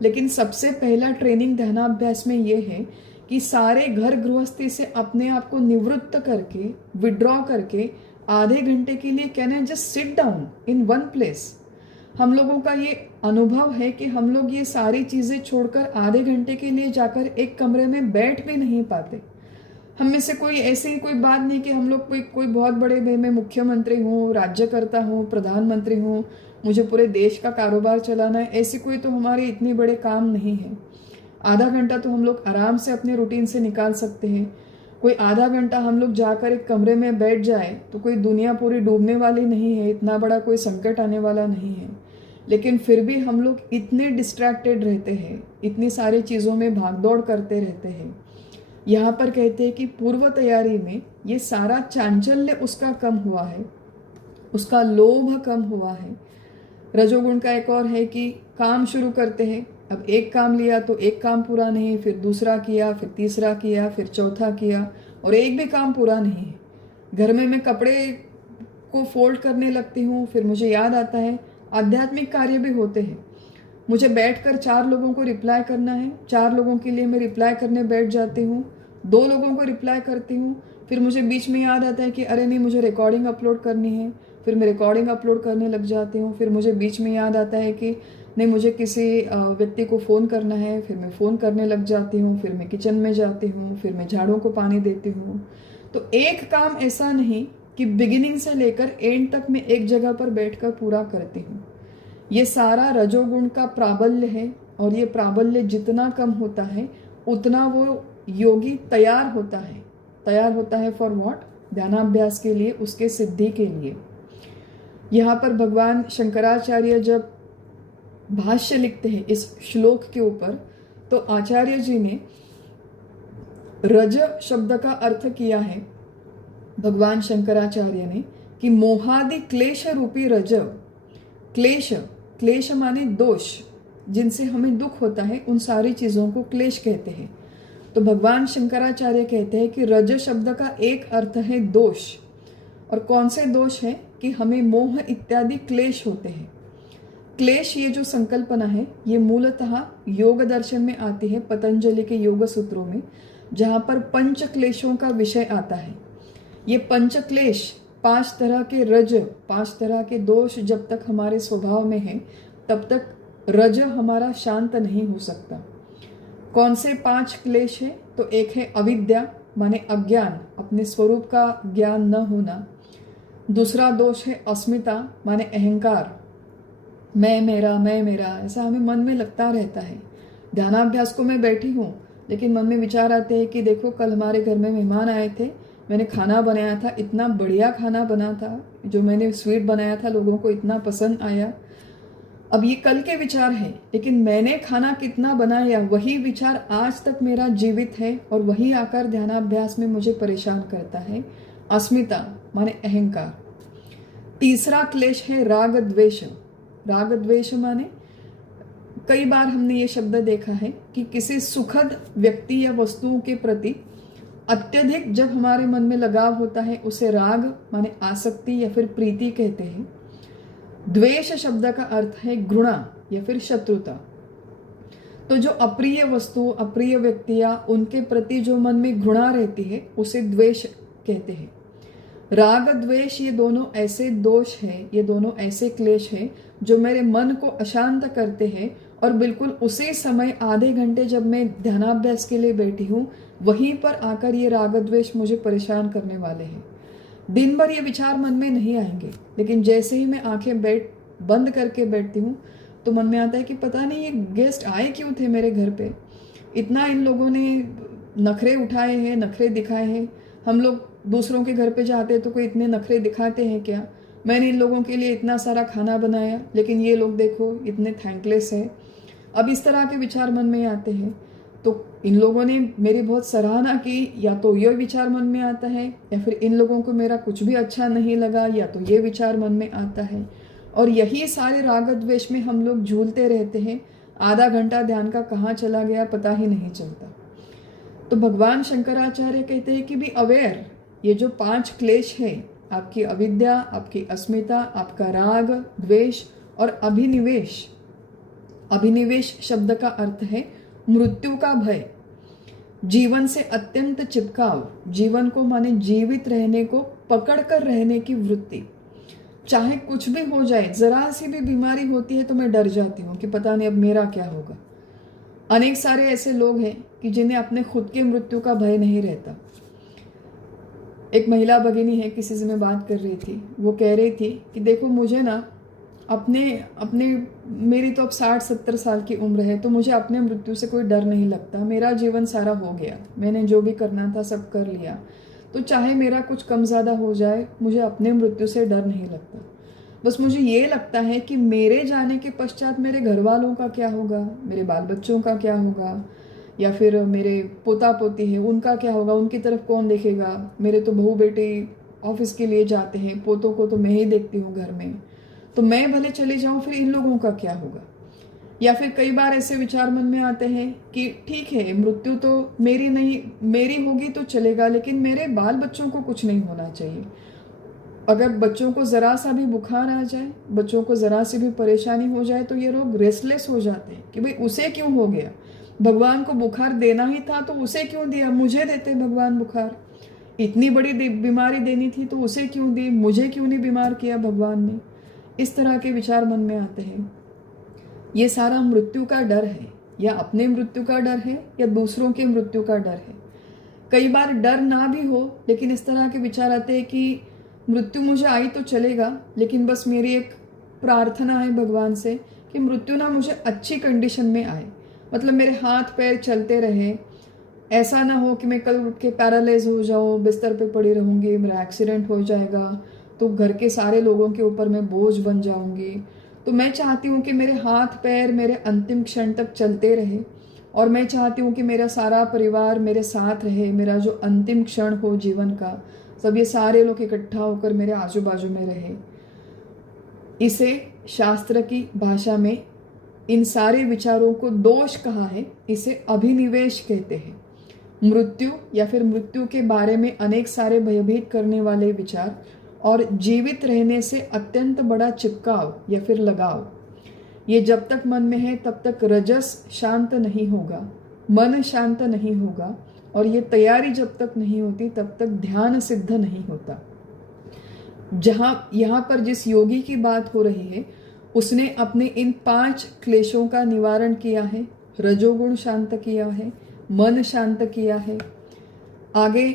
लेकिन सबसे पहला ट्रेनिंग ध्यानाभ्यास में ये है कि सारे घर गृहस्थी से अपने आप को निवृत्त करके, विड्रॉ करके, आधे घंटे के लिए कहना just sit down in one place. हम लोगों का ये अनुभव है कि हम लोग ये सारी चीज़ें छोड़कर आधे घंटे के लिए जाकर एक कमरे में बैठ भी नहीं पाते। हम में से कोई ऐसी कोई बात नहीं कि हम लोग कोई बहुत बड़े भाई, मैं मुख्यमंत्री हूँ, राज्यकर्ता हूँ, प्रधानमंत्री हूँ, मुझे पूरे देश का कारोबार चलाना है, ऐसी कोई तो हमारे इतनी बड़े काम नहीं है। आधा घंटा तो हम लोग आराम से अपने रूटीन से निकाल सकते हैं। कोई आधा घंटा हम लोग जाकर एक कमरे में बैठ जाए तो कोई दुनिया पूरी डूबने वाली नहीं है, इतना बड़ा कोई संकट आने वाला नहीं है। लेकिन फिर भी हम लोग इतने डिस्ट्रैक्टेड रहते हैं, इतनी सारी चीज़ों में भागदौड़ करते रहते हैं। यहाँ पर कहते हैं कि पूर्व तैयारी में ये सारा चांचल्य उसका कम हुआ है, उसका लोभ कम हुआ है। रजोगुण का एक और है कि काम शुरू करते हैं, अब एक काम लिया तो एक काम पूरा नहीं, फिर दूसरा किया, फिर तीसरा किया, फिर चौथा किया, और एक भी काम पूरा नहीं है। घर में मैं कपड़े को फोल्ड करने लगती हूँ, फिर मुझे याद आता है आध्यात्मिक कार्य भी होते हैं। मुझे बैठकर 4 लोगों को रिप्लाई करना है, 4 लोगों के लिए मैं रिप्लाई करने बैठ जाती हूँ, 2 लोगों को रिप्लाई करती हूँ, फिर मुझे बीच में याद आता है कि अरे नहीं, मुझे रिकॉर्डिंग अपलोड करनी है, फिर मैं रिकॉर्डिंग अपलोड करने लग जाती हूँ। फिर मुझे बीच में याद आता है कि नहीं, मुझे किसी व्यक्ति को फ़ोन करना है, फिर मैं फ़ोन करने लग जाती हूँ, फिर मैं किचन में जाती हूँ, फिर मैं झाड़ों को पानी देती हूँ। तो एक काम ऐसा नहीं कि बिगिनिंग से लेकर एंड तक मैं एक जगह पर बैठकर पूरा करती हूँ। ये सारा रजोगुण का प्राबल्य है, और ये प्राबल्य जितना कम होता है उतना वो योगी तैयार होता है फॉर व्हाट? ध्यानाभ्यास के लिए, उसके सिद्धि के लिए। यहाँ पर भगवान शंकराचार्य जब भाष्य लिखते हैं इस श्लोक के ऊपर, तो आचार्य जी ने रज शब्द का अर्थ किया है, भगवान शंकराचार्य ने, कि मोहादि क्लेश रूपी रज। क्लेश माने दोष, जिनसे हमें दुख होता है, उन सारी चीज़ों को क्लेश कहते हैं। तो भगवान शंकराचार्य कहते हैं कि रज शब्द का एक अर्थ है दोष। और कौन से दोष है? कि हमें मोह इत्यादि क्लेश होते हैं। क्लेश, ये जो संकल्पना है, ये मूलतः योग दर्शन में आती है, पतंजलि के योग सूत्रों में, जहाँ पर पंच क्लेशों का विषय आता है। ये पंच क्लेश, 5 तरह के रज, 5 तरह के दोष जब तक हमारे स्वभाव में है, तब तक रज हमारा शांत नहीं हो सकता। कौन से 5 क्लेश है? तो एक है अविद्या, माने अज्ञान, अपने स्वरूप का ज्ञान न होना। दूसरा दोष है अस्मिता माने अहंकार, मैं मेरा, ऐसा हमें मन में लगता रहता है। ध्यानाभ्यास को मैं बैठी हूँ लेकिन मन में विचार आते हैं कि देखो कल हमारे घर में मेहमान आए थे, मैंने खाना बनाया था, इतना बढ़िया खाना बना था, जो मैंने स्वीट बनाया था लोगों को इतना पसंद आया। अब ये कल के विचार हैं, लेकिन मैंने खाना कितना बनाया वही विचार आज तक मेरा जीवित है और वही आकर ध्यानाभ्यास में मुझे परेशान करता है। अस्मिता माने अहंकार। तीसरा क्लेश है राग द्वेष। राग द्वेष माने कई बार हमने ये शब्द देखा है कि किसी सुखद व्यक्ति या वस्तुओं के प्रति अत्यधिक जब हमारे मन में लगाव होता है उसे राग माने आसक्ति या फिर प्रीति कहते हैं। द्वेष शब्द का अर्थ है घृणा या फिर शत्रुता। तो जो अप्रिय वस्तु, अप्रिय व्यक्तियां, उनके प्रति जो मन में घृणा रहती है उसे द्वेष कहते हैं। राग द्वेष ये दोनों ऐसे दोष हैं, ये दोनों ऐसे क्लेश हैं जो मेरे मन को अशांत करते हैं और बिल्कुल उसी समय आधे घंटे जब मैं ध्यानाभ्यास के लिए बैठी हूँ वहीं पर आकर ये राग द्वेष मुझे परेशान करने वाले हैं। दिन भर ये विचार मन में नहीं आएंगे, लेकिन जैसे ही मैं आंखें बंद करके बैठती हूँ तो मन में आता है कि पता नहीं ये गेस्ट आए क्यों थे मेरे घर पे, इतना इन लोगों ने नखरे उठाए हैं, नखरे दिखाए हैं। हम लोग दूसरों के घर पे जाते हैं तो कोई इतने नखरे दिखाते हैं क्या? मैंने इन लोगों के लिए इतना सारा खाना बनाया लेकिन ये लोग देखो इतने थैंकलेस है। अब इस तरह के विचार मन में आते हैं तो इन लोगों ने मेरी बहुत सराहना की, या तो ये विचार मन में आता है, या फिर इन लोगों को मेरा कुछ भी अच्छा नहीं लगा, या तो ये विचार मन में आता है। और यही सारे राग द्वेष में हम लोग झूलते रहते हैं। आधा घंटा ध्यान का कहाँ चला गया पता ही नहीं चलता। तो भगवान शंकराचार्य कहते हैं कि बी अवेयर, ये जो 5 क्लेश है, आपकी अविद्या, आपकी अस्मिता, आपका राग द्वेष और अभिनिवेश। अभिनिवेश शब्द का अर्थ है मृत्यु का भय, जीवन से अत्यंत चिपकाव, जीवन को माने जीवित रहने को पकड़ कर रहने की वृत्ति। चाहे कुछ भी हो जाए, जरा सी भी बीमारी होती है तो मैं डर जाती हूँ कि पता नहीं अब मेरा क्या होगा। अनेक सारे ऐसे लोग हैं कि जिन्हें अपने खुद के मृत्यु का भय नहीं रहता। एक महिला भगिनी है, किसी से मैं बात कर रही थी, वो कह रही थी कि देखो मुझे ना अपने मेरी तो अब 60-70 साल की उम्र है तो मुझे अपने मृत्यु से कोई डर नहीं लगता। मेरा जीवन सारा हो गया, मैंने जो भी करना था सब कर लिया, तो चाहे मेरा कुछ कम ज़्यादा हो जाए मुझे अपने मृत्यु से डर नहीं लगता। बस मुझे ये लगता है कि मेरे जाने के पश्चात मेरे घर वालों का क्या होगा, मेरे बाल बच्चों का क्या होगा, या फिर मेरे पोता पोती है उनका क्या होगा, उनकी तरफ कौन देखेगा। मेरे तो बहू बेटे ऑफिस के लिए जाते हैं, पोतों को तो मैं ही देखती हूँ घर में, तो मैं भले चले जाऊँ फिर इन लोगों का क्या होगा। या फिर कई बार ऐसे विचार मन में आते हैं कि ठीक है मृत्यु तो मेरी नहीं, मेरी होगी तो चलेगा, लेकिन मेरे बाल बच्चों को कुछ नहीं होना चाहिए। अगर बच्चों को ज़रा सा भी बुखार आ जाए, बच्चों को ज़रा सी भी परेशानी हो जाए तो ये लोग रेस्टलेस हो जाते हैं कि भाई उसे क्यों हो गया, भगवान को बुखार देना ही था तो उसे क्यों दिया, मुझे देते भगवान बुखार। इतनी बड़ी बीमारी देनी थी तो उसे क्यों दी, मुझे क्यों नहीं बीमार किया भगवान ने। इस तरह के विचार मन में आते हैं। ये सारा मृत्यु का डर है, या अपने मृत्यु का डर है या दूसरों के मृत्यु का डर है। कई बार डर ना भी हो लेकिन इस तरह के विचार आते हैं कि मृत्यु मुझे आई तो चलेगा, लेकिन बस मेरी एक प्रार्थना है भगवान से कि मृत्यु ना मुझे अच्छी कंडीशन में आए, मतलब मेरे हाथ पैर चलते रहे। ऐसा ना हो कि मैं कल उठ के पैरालाइज हो जाऊँ, बिस्तर पे पड़ी रहूँगी, मेरा एक्सीडेंट हो जाएगा तो घर के सारे लोगों के ऊपर मैं बोझ बन जाऊँगी। तो मैं चाहती हूँ कि मेरे हाथ पैर मेरे अंतिम क्षण तक चलते रहे, और मैं चाहती हूँ कि मेरा सारा परिवार मेरे साथ रहे, मेरा जो अंतिम क्षण हो जीवन का सब ये सारे लोग इकट्ठा होकर मेरे आजू बाजू में रहे। इसे शास्त्र की भाषा में इन सारे विचारों को दोष कहा है, इसे अभिनिवेश कहते हैं। मृत्यु या फिर मृत्यु के बारे में अनेक सारे भयभीत करने वाले विचार और जीवित रहने से अत्यंत बड़ा चिपकाव या फिर लगाव, ये जब तक मन में है तब तक रजस शांत नहीं होगा, मन शांत नहीं होगा, और ये तैयारी जब तक नहीं होती तब तक ध्यान सिद्ध नहीं होता। यहाँ पर जिस योगी की बात हो रही है उसने अपने इन 5 क्लेशों का निवारण किया है, रजोगुण शांत किया है, मन शांत किया है, आगे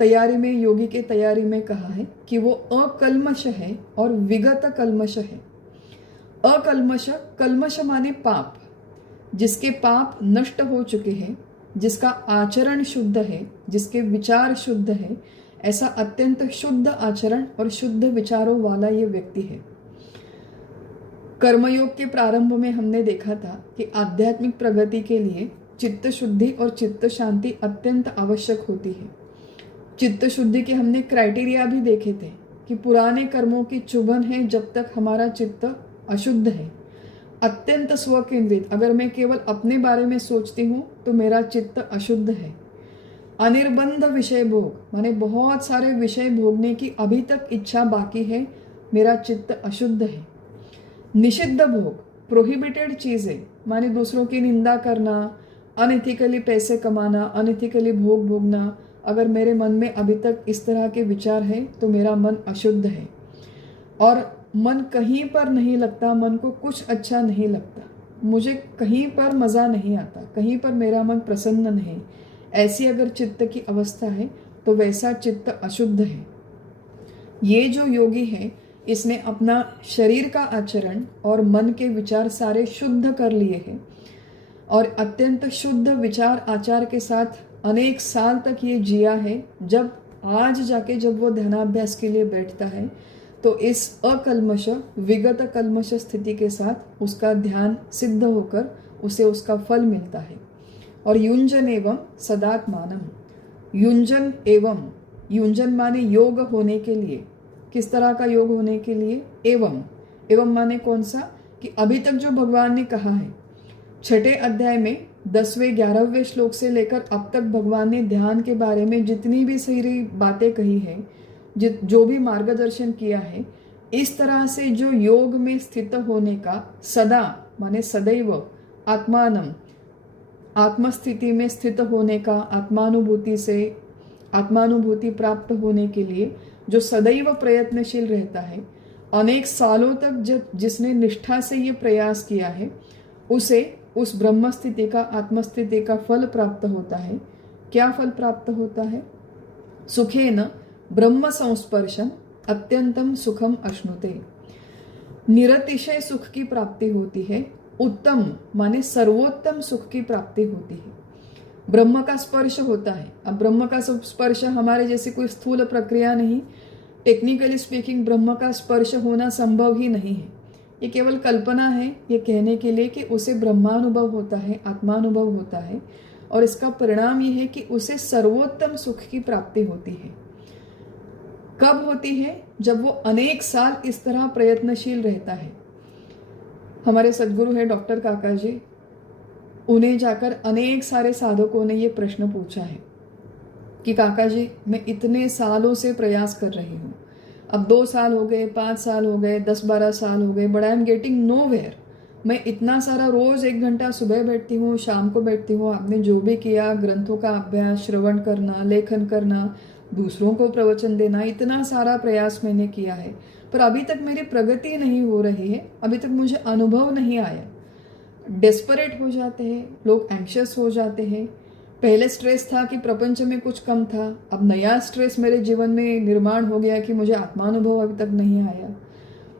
तैयारी में, योगी के तैयारी में कहा है कि वो अकल्मश है और विगत कल्मश है। अकल्मश, कल्मश माने पाप, जिसके पाप नष्ट हो चुके हैं, जिसका आचरण शुद्ध है, जिसके विचार शुद्ध है, ऐसा अत्यंत शुद्ध आचरण और शुद्ध विचारों वाला ये व्यक्ति है। कर्मयोग के प्रारंभ में हमने देखा था कि आध्यात्मिक प्रगति के लिए चित्त शुद्धि और चित्त शांति अत्यंत आवश्यक होती है। चित्त शुद्धि के हमने क्राइटेरिया भी देखे थे कि पुराने कर्मों की चुभन है जब तक हमारा चित्त अशुद्ध है, अत्यंत स्वकेंद्रित, अगर मैं केवल अपने बारे में सोचती हूँ तो मेरा चित्त अशुद्ध है। अनिर्बंध विषय भोग माने बहुत सारे विषय भोगने की अभी तक इच्छा बाकी है, मेरा चित्त अशुद्ध है। निषिद्ध भोग, प्रोहिबिटेड चीजें माने दूसरों की निंदा करना, अनएथिकली पैसे कमाना, अनएथिकली भोग भोगना, अगर मेरे मन में अभी तक इस तरह के विचार है तो मेरा मन अशुद्ध है। और मन कहीं पर नहीं लगता, मन को कुछ अच्छा नहीं लगता, मुझे कहीं पर मज़ा नहीं आता, कहीं पर मेरा मन प्रसन्न नहीं, ऐसी अगर चित्त की अवस्था है तो वैसा चित्त अशुद्ध है। ये जो योगी है इसने अपना शरीर का आचरण और मन के विचार सारे शुद्ध कर लिए हैं और अत्यंत शुद्ध विचार आचार के साथ अनेक साल तक ये जिया है। जब आज जाके जब वो ध्यानाभ्यास के लिए बैठता है तो इस अकल्मश विगत कल्मश स्थिति के साथ उसका ध्यान सिद्ध होकर उसे उसका फल मिलता है। और युंजन एवं सदात्मानम, युंजन एवं, युंजन माने योग होने के लिए, किस तरह का योग होने के लिए, एवं, एवं माने कौन सा, कि अभी तक जो भगवान ने कहा है 6ठे अध्याय में 10वें 11वें श्लोक से लेकर अब तक भगवान ने ध्यान के बारे में जितनी भी सही बातें कही है, जो भी मार्गदर्शन किया है, इस तरह से जो योग में स्थित होने का, सदा माने सदैव, आत्मानम आत्मस्थिति में स्थित होने का, आत्मानुभूति से आत्मानुभूति प्राप्त होने के लिए जो सदैव प्रयत्नशील रहता है, अनेक सालों तक जब जिसने निष्ठा से ये प्रयास किया है उसे उस ब्रह्म स्थिति का, आत्मस्थिति का फल प्राप्त होता है। क्या फल प्राप्त होता है? सुखेन ब्रह्म संस्पर्शन अत्यंतम सुखम अश्नुते, निरतिशय सुख की प्राप्ति होती है। उत्तम माने सर्वोत्तम सुख की प्राप्ति होती है। ब्रह्म का स्पर्श होता है। अब ब्रह्म का स्पर्श हमारे जैसे कोई स्थूल प्रक्रिया नहीं, टेक्निकली स्पीकिंग ब्रह्म का स्पर्श होना संभव ही नहीं है। ये केवल कल्पना है ये कहने के लिए कि उसे ब्रह्मानुभव होता है, आत्मानुभव होता है, और इसका परिणाम ये है कि उसे सर्वोत्तम सुख की प्राप्ति होती है। कब होती है? जब वो अनेक साल इस तरह प्रयत्नशील रहता है। हमारे सद्गुरु है डॉक्टर काका जी, उन्हें जाकर अनेक सारे साधकों ने ये प्रश्न पूछा है कि काका जी मैं इतने सालों से प्रयास कर रही हूँ, अब 2 साल हो गए, 5 साल हो गए, 10-12 साल हो गए, but I am getting nowhere. मैं इतना सारा रोज 1 घंटा सुबह बैठती हूँ, शाम को बैठती हूँ, आपने जो भी किया, ग्रंथों का अभ्यास, श्रवण करना, लेखन करना, दूसरों को प्रवचन देना, इतना सारा प्रयास मैंने किया है, पर अभी तक मेरी प्रगति नहीं हो रही है, अभी तक मुझे अनुभव नहीं आया। डेस्परेट हो जाते हैं लोग, एंग्शियस हो जाते हैं। पहले स्ट्रेस था कि प्रपंच में कुछ कम था, अब नया स्ट्रेस मेरे जीवन में निर्माण हो गया कि मुझे आत्मानुभव अभी तक नहीं आया।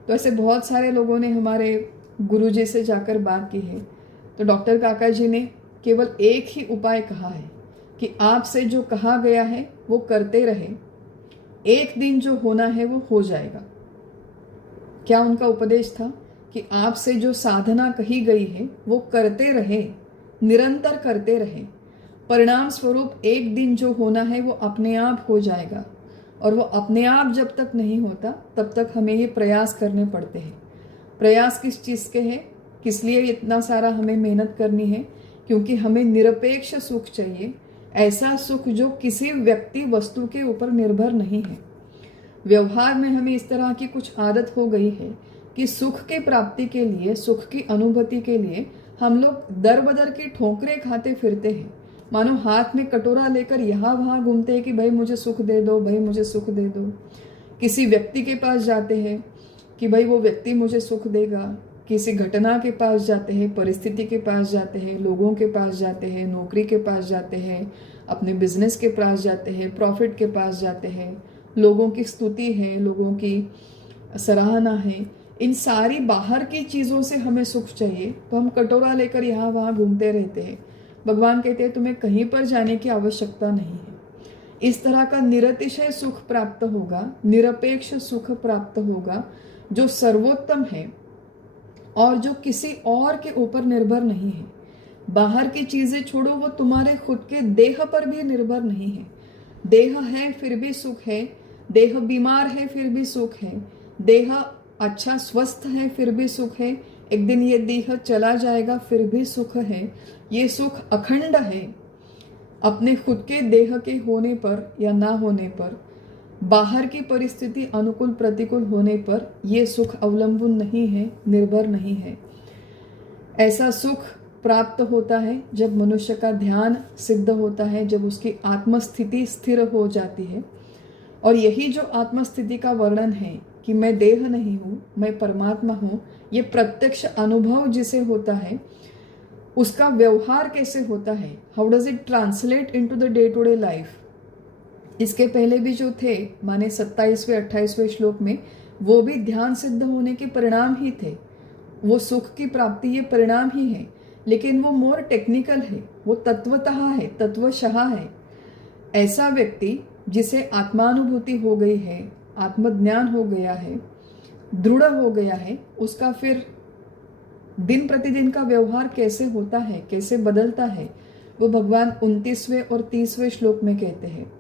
तो ऐसे बहुत सारे लोगों ने हमारे गुरुजी से जाकर बात की है। तो डॉक्टर काका जी ने केवल एक ही उपाय कहा है कि आपसे जो कहा गया है वो करते रहे, एक दिन जो होना है वो हो जाएगा। क्या उनका उपदेश था? कि आपसे जो साधना कही गई है वो करते रहे, निरंतर करते रहे, परिणाम स्वरूप एक दिन जो होना है वो अपने आप हो जाएगा। और वो अपने आप जब तक नहीं होता तब तक हमें ये प्रयास करने पड़ते हैं। प्रयास किस चीज़ के हैं, किस लिए इतना सारा हमें मेहनत करनी है? क्योंकि हमें निरपेक्ष सुख चाहिए, ऐसा सुख जो किसी व्यक्ति वस्तु के ऊपर निर्भर नहीं है। व्यवहार में हमें इस तरह की कुछ आदत हो गई है कि सुख की प्राप्ति के लिए, सुख की अनुभूति के लिए हम लोग दर बदर की ठोकरें खाते फिरते हैं। मानो हाथ में कटोरा लेकर यहाँ वहाँ घूमते हैं कि भाई मुझे सुख दे दो, भाई मुझे सुख दे दो। किसी व्यक्ति के पास जाते हैं कि भाई वो व्यक्ति मुझे सुख देगा, किसी घटना के पास जाते हैं, परिस्थिति के पास जाते हैं, लोगों के पास जाते हैं, नौकरी के पास जाते हैं, अपने बिजनेस के पास जाते हैं, प्रॉफिट के पास जाते हैं, लोगों की स्तुति है, लोगों की सराहना है, इन सारी बाहर की चीज़ों से हमें सुख चाहिए तो हम कटोरा लेकर यहाँ वहाँ घूमते रहते हैं। भगवान कहते हैं तुम्हें कहीं पर जाने की आवश्यकता नहीं है। इस तरह का निरतिशय सुख प्राप्त होगा, निरपेक्ष सुख प्राप्त होगा, जो सर्वोत्तम है और जो किसी और के ऊपर निर्भर नहीं है। बाहर की चीजें छोड़ो, वो तुम्हारे खुद के देह पर भी निर्भर नहीं है। देह है फिर भी सुख है, देह बीमार है फिर भी सुख है, देह अच्छा स्वस्थ है फिर भी सुख है, एक दिन ये देह चला जाएगा फिर भी सुख है। ये सुख अखंड है। अपने खुद के देह के होने पर या ना होने पर, बाहर की परिस्थिति अनुकूल प्रतिकूल होने पर ये सुख अवलंबन नहीं है, निर्भर नहीं है। ऐसा सुख प्राप्त होता है जब मनुष्य का ध्यान सिद्ध होता है, जब उसकी आत्मस्थिति स्थिर हो जाती है। और यही जो आत्मस्थिति का वर्णन है कि मैं देह नहीं हूँ, मैं परमात्मा हूँ, ये प्रत्यक्ष अनुभव जिसे होता है, उसका व्यवहार कैसे होता है, how does it translate into the day to day life. इसके पहले भी जो थे, माने 27वें 28वें श्लोक में, वो भी ध्यान सिद्ध होने के परिणाम ही थे। वो सुख की प्राप्ति ये परिणाम ही है, लेकिन वो मोर टेक्निकल है, वो तत्वतः है, तत्वशः है। ऐसा व्यक्ति जिसे आत्मानुभूति हो गई है, आत्मज्ञान हो गया है, दृढ़ हो गया है, उसका फिर दिन प्रतिदिन का व्यवहार कैसे होता है, कैसे बदलता है, वो भगवान 29वें और 30वें श्लोक में कहते हैं।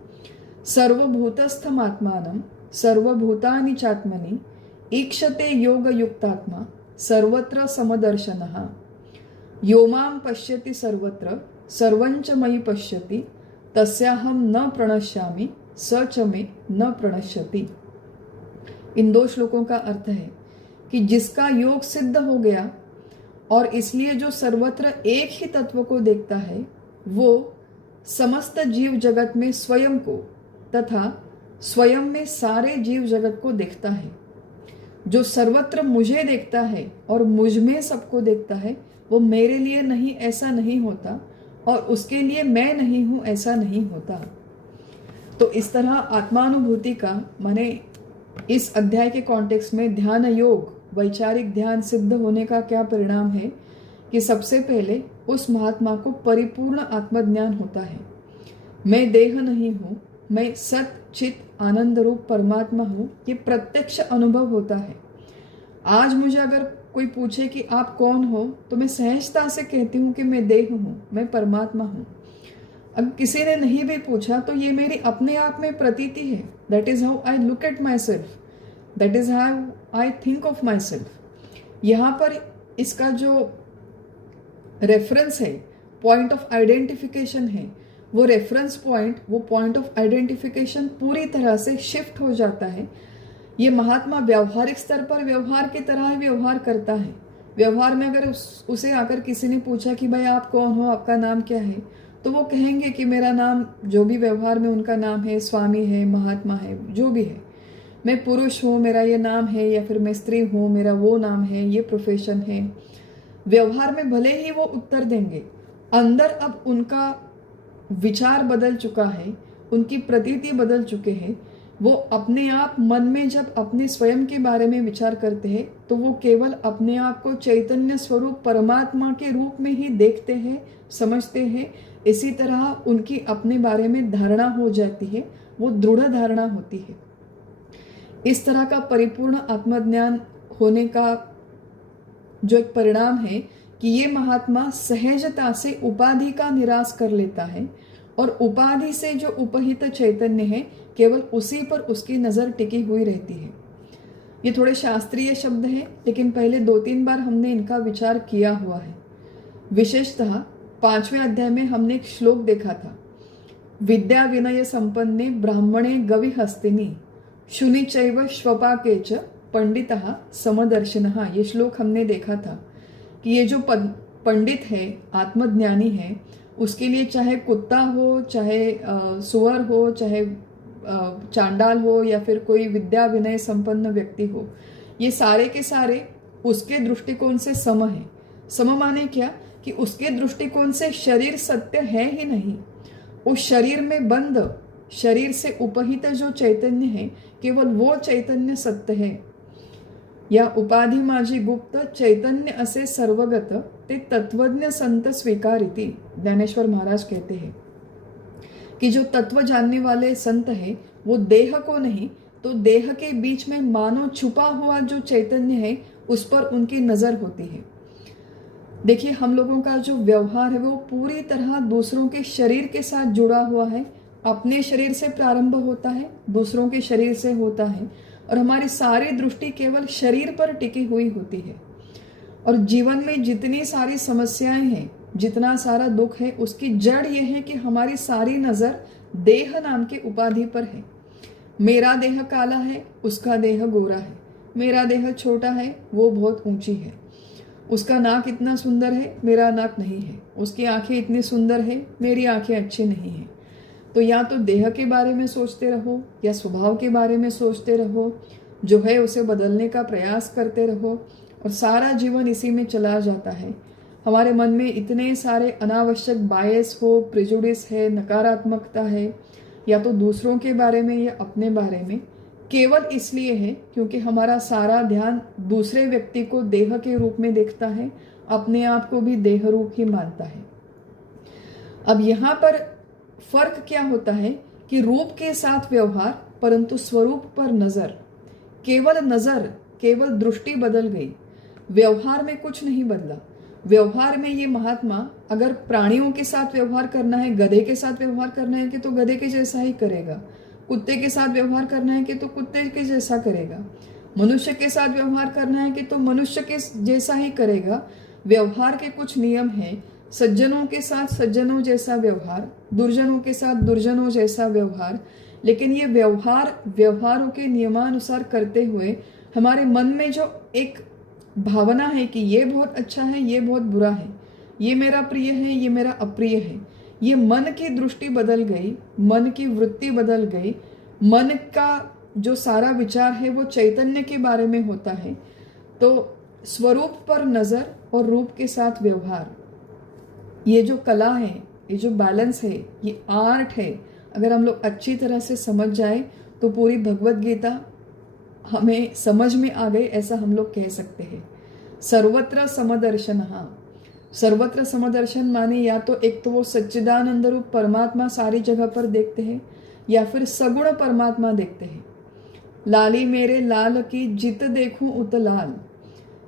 सर्वभूतस्थम आत्मानं सर्वभूतानि चात्मनि ईक्षते योग युक्तात्मा सर्वत्र समदर्शनः यो मां पश्यति सर्वत्र सर्वञ्च मयि पश्यति तस्याहं न प्रणश्यामि स च मे न प्रणश्यति। इन 2 श्लोकों का अर्थ है कि जिसका योग सिद्ध हो गया और इसलिए जो सर्वत्र एक ही तत्व को देखता है, वो समस्त जीव जगत में स्वयं को तथा स्वयं में सारे जीव जगत को देखता है। जो सर्वत्र मुझे देखता है और मुझ में सबको देखता है, वो मेरे लिए नहीं ऐसा नहीं होता, और उसके लिए मैं नहीं हूं ऐसा नहीं होता। तो इस तरह आत्मानुभूति का, माने इस अध्याय के कॉन्टेक्स्ट में ध्यान योग, वैचारिक ध्यान सिद्ध होने का क्या परिणाम है कि सबसे पहले उस महात्मा को परिपूर्ण आत्मज्ञान होता है। मैं देह नहीं हूँ, मैं सत चित आनंद रूप परमात्मा हूँ, ये प्रत्यक्ष अनुभव होता है। आज मुझे अगर कोई पूछे कि आप कौन हो, तो मैं सहजता से कहती हूँ कि मैं देह हूँ, मैं परमात्मा हूँ। अब किसी ने नहीं भी पूछा तो ये मेरी अपने आप में प्रतीति है। That is how I look at my self, that is how I think of my self. यहाँ पर इसका जो रेफरेंस है, पॉइंट ऑफ आइडेंटिफिकेशन है, वो रेफरेंस पॉइंट, वो पॉइंट ऑफ आइडेंटिफिकेशन पूरी तरह से शिफ्ट हो जाता है। ये महात्मा व्यावहारिक स्तर पर व्यवहार की तरह ही व्यवहार करता है। व्यवहार में अगर उसे आकर किसी ने पूछा कि भाई आप कौन हो, आपका नाम क्या है, तो वो कहेंगे कि मेरा नाम, जो भी व्यवहार में उनका नाम है, स्वामी है, महात्मा है, जो भी है। मैं पुरुष हूँ, मेरा ये नाम है, या फिर मैं स्त्री हूँ, मेरा वो नाम है, ये प्रोफेशन है। व्यवहार में भले ही वो उत्तर देंगे, अंदर अब उनका विचार बदल चुका है, उनकी प्रतीति बदल चुके हैं। वो अपने आप मन में जब अपने स्वयं के बारे में विचार करते हैं, तो वो केवल अपने आप को चैतन्य स्वरूप परमात्मा के रूप में ही देखते हैं, समझते हैं। इसी तरह उनकी अपने बारे में धारणा हो जाती है, वो दृढ़ धारणा होती है। इस तरह का परिपूर्ण आत्मज्ञान होने का जो एक परिणाम है कि ये महात्मा सहजता से उपाधि का निराश कर लेता है, और उपाधि से जो उपहित चैतन्य है, केवल उसी पर उसकी नजर टिकी हुई रहती है। ये थोड़े शास्त्रीय शब्द हैं, लेकिन पहले 2-3 बार हमने इनका विचार किया हुआ है। विशेषतः 5वें अध्याय में हमने एक श्लोक देखा था, विद्या विनय संपन्ने ब्राह्मणे गवि हस्तिनी शुनि चैव श्वपाके च पंडितः समदर्शिनः। ये श्लोक हमने देखा था कि ये जो पंडित है, आत्मज्ञानी है, उसके लिए चाहे कुत्ता हो, चाहे सुअर हो, चाहे चांडाल हो, या फिर कोई विद्या विनय संपन्न व्यक्ति हो, ये सारे के सारे उसके दृष्टिकोण से सम है। सम माने क्या कि उसके दृष्टिकोण से शरीर सत्य है ही नहीं। उस शरीर में बंद, शरीर से उपहित जो चैतन्य है, केवल वो चैतन्य सत्य है। या उपाधि माझी गुप्त, चैतन्य असे सर्वगत, ते तत्वज्ञ संत स्वीकारिती। ज्ञानेश्वर महाराज कहते हैं कि जो तत्व जानने वाले संत है वो देह को नहीं तो देह के बीच में मानो छुपा हुआ जो चैतन्य है उस पर उनकी नजर होती है। देखिए, हम लोगों का जो व्यवहार है वो पूरी तरह दूसरों के शरीर के साथ जुड़ा हुआ है। अपने शरीर से प्रारंभ होता है, दूसरों के शरीर से होता है, और हमारी सारी दृष्टि केवल शरीर पर टिकी हुई होती है। और जीवन में जितनी सारी समस्याएं हैं, जितना सारा दुख है, उसकी जड़ यह है कि हमारी सारी नजर देह नाम के उपाधि पर है। मेरा देह काला है, उसका देह गोरा है। मेरा देह छोटा है, वो बहुत ऊंची है। उसका नाक इतना सुंदर है, मेरा नाक नहीं है। उसकी आंखें इतनी सुंदर है, मेरी आंखें अच्छी नहीं है। तो या तो देह के बारे में सोचते रहो या स्वभाव के बारे में सोचते रहो, जो है उसे बदलने का प्रयास करते रहो, और सारा जीवन इसी में चला जाता है। हमारे मन में इतने सारे अनावश्यक बायस हो, प्रिजुडिस है, नकारात्मकता है, या तो दूसरों के बारे में या अपने बारे में, केवल इसलिए है क्योंकि हमारा सारा ध्यान दूसरे व्यक्ति को देह के रूप में देखता है, अपने आप को भी देह रूप ही मानता है। अब यहाँ पर फर्क क्या होता है कि रूप के साथ व्यवहार, परंतु स्वरूप पर नजर। केवल नजर, केवल दृष्टि बदल गई, व्यवहार में कुछ नहीं बदला। व्यवहार में ये महात्मा अगर प्राणियों के साथ व्यवहार करना है, गधे के साथ व्यवहार करना है कि तो गधे के जैसा ही करेगा, कुत्ते के साथ व्यवहार करना है कि तो कुत्ते के जैसा करेगा, मनुष्य के साथ व्यवहार करना है कि तो मनुष्य के जैसा ही करेगा। व्यवहार के कुछ नियम हैं, सज्जनों के साथ सज्जनों जैसा व्यवहार, दुर्जनों के साथ दुर्जनों जैसा व्यवहार। लेकिन ये व्यवहारों के नियमानुसार करते हुए हमारे मन में जो एक भावना है कि ये बहुत अच्छा है, ये बहुत बुरा है, ये मेरा प्रिय है, ये मेरा अप्रिय है, ये मन की दृष्टि बदल गई, मन की वृत्ति बदल गई, मन का जो सारा विचार है वो चैतन्य के बारे में होता है। तो स्वरूप पर नजर और रूप के साथ व्यवहार, ये जो कला है, ये जो बैलेंस है, ये आर्ट है, अगर हम लोग अच्छी तरह से समझ जाए तो पूरी भगवत गीता हमें समझ में आ गई, ऐसा हम लोग कह सकते हैं। सर्वत्र समदर्शन। हाँ, सर्वत्र समदर्शन माने या तो एक तो वो सच्चिदानंद रूप परमात्मा सारी जगह पर देखते हैं, या फिर सगुण परमात्मा देखते हैं। लाली मेरे लाल की जित देखूं उत लाल,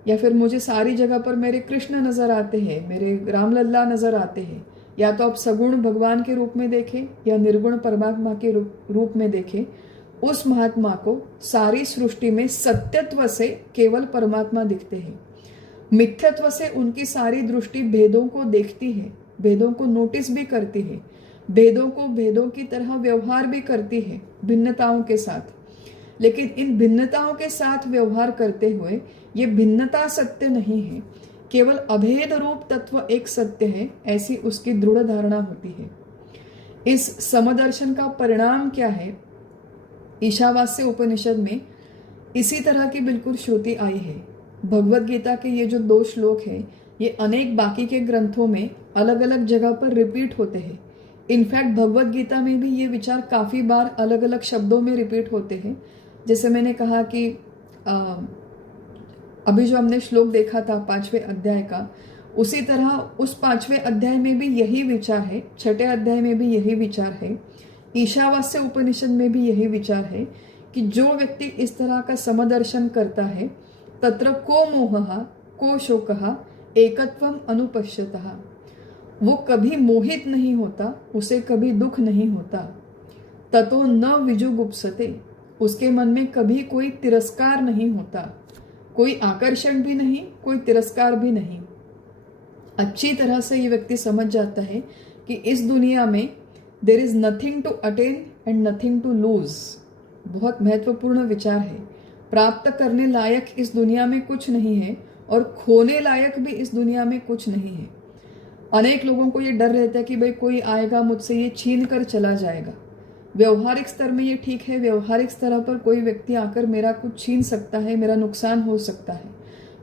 या फिर मुझे सारी जगह पर मेरे कृष्ण नजर आते हैं, मेरे रामलल्ला नजर आते हैं। या तो आप सगुण भगवान के रूप में देखें या निर्गुण परमात्मा के रूप में देखें। उस महात्मा को सारी सृष्टि में सत्यत्व से केवल परमात्मा दिखते हैं। मिथ्यत्व से उनकी सारी दृष्टि भेदों को देखती है, भेदों को नोटिस भी करती है, भेदों को भेदों की तरह व्यवहार भी करती है, भिन्नताओं के साथ। लेकिन इन भिन्नताओं के साथ व्यवहार करते हुए ये भिन्नता सत्य नहीं है, केवल अभेद रूप तत्व एक सत्य है, ऐसी उसकी दृढ़ धारणा होती है। इस समदर्शन का परिणाम क्या है? ईशावास्य उपनिषद में इसी तरह की बिल्कुल श्रुति आई है। भगवत गीता के ये जो 2 श्लोक हैं, ये अनेक बाकी के ग्रंथों में अलग अलग जगह पर रिपीट होते हैं। इनफैक्ट भगवत गीता में भी ये विचार काफ़ी बार अलग अलग शब्दों में रिपीट होते हैं। जैसे मैंने कहा कि अभी जो हमने श्लोक देखा था 5वें अध्याय का, उसी तरह उस 5वें अध्याय में भी यही विचार है, 6ठे अध्याय में भी यही विचार है, ईशावास्य उपनिषद में भी यही विचार है कि जो व्यक्ति इस तरह का समदर्शन करता है, तत्र को मोहः को शोकः एकत्वम अनुपश्यतः, वो कभी मोहित नहीं होता, उसे कभी दुख नहीं होता। ततो न विजुगुप्सते, उसके मन में कभी कोई तिरस्कार नहीं होता, कोई आकर्षण भी नहीं, कोई तिरस्कार भी नहीं। अच्छी तरह से ये व्यक्ति समझ जाता है कि इस दुनिया में there is nothing to attain and nothing to lose. बहुत महत्वपूर्ण विचार है। प्राप्त करने लायक इस दुनिया में कुछ नहीं है और खोने लायक भी इस दुनिया में कुछ नहीं है। अनेक लोगों को ये डर रहता है कि भाई कोई आएगा मुझसे ये छीन कर चला जाएगा। व्यवहारिक स्तर में ये ठीक है, व्यवहारिक स्तर पर कोई व्यक्ति आकर मेरा कुछ छीन सकता है, मेरा नुकसान हो सकता है।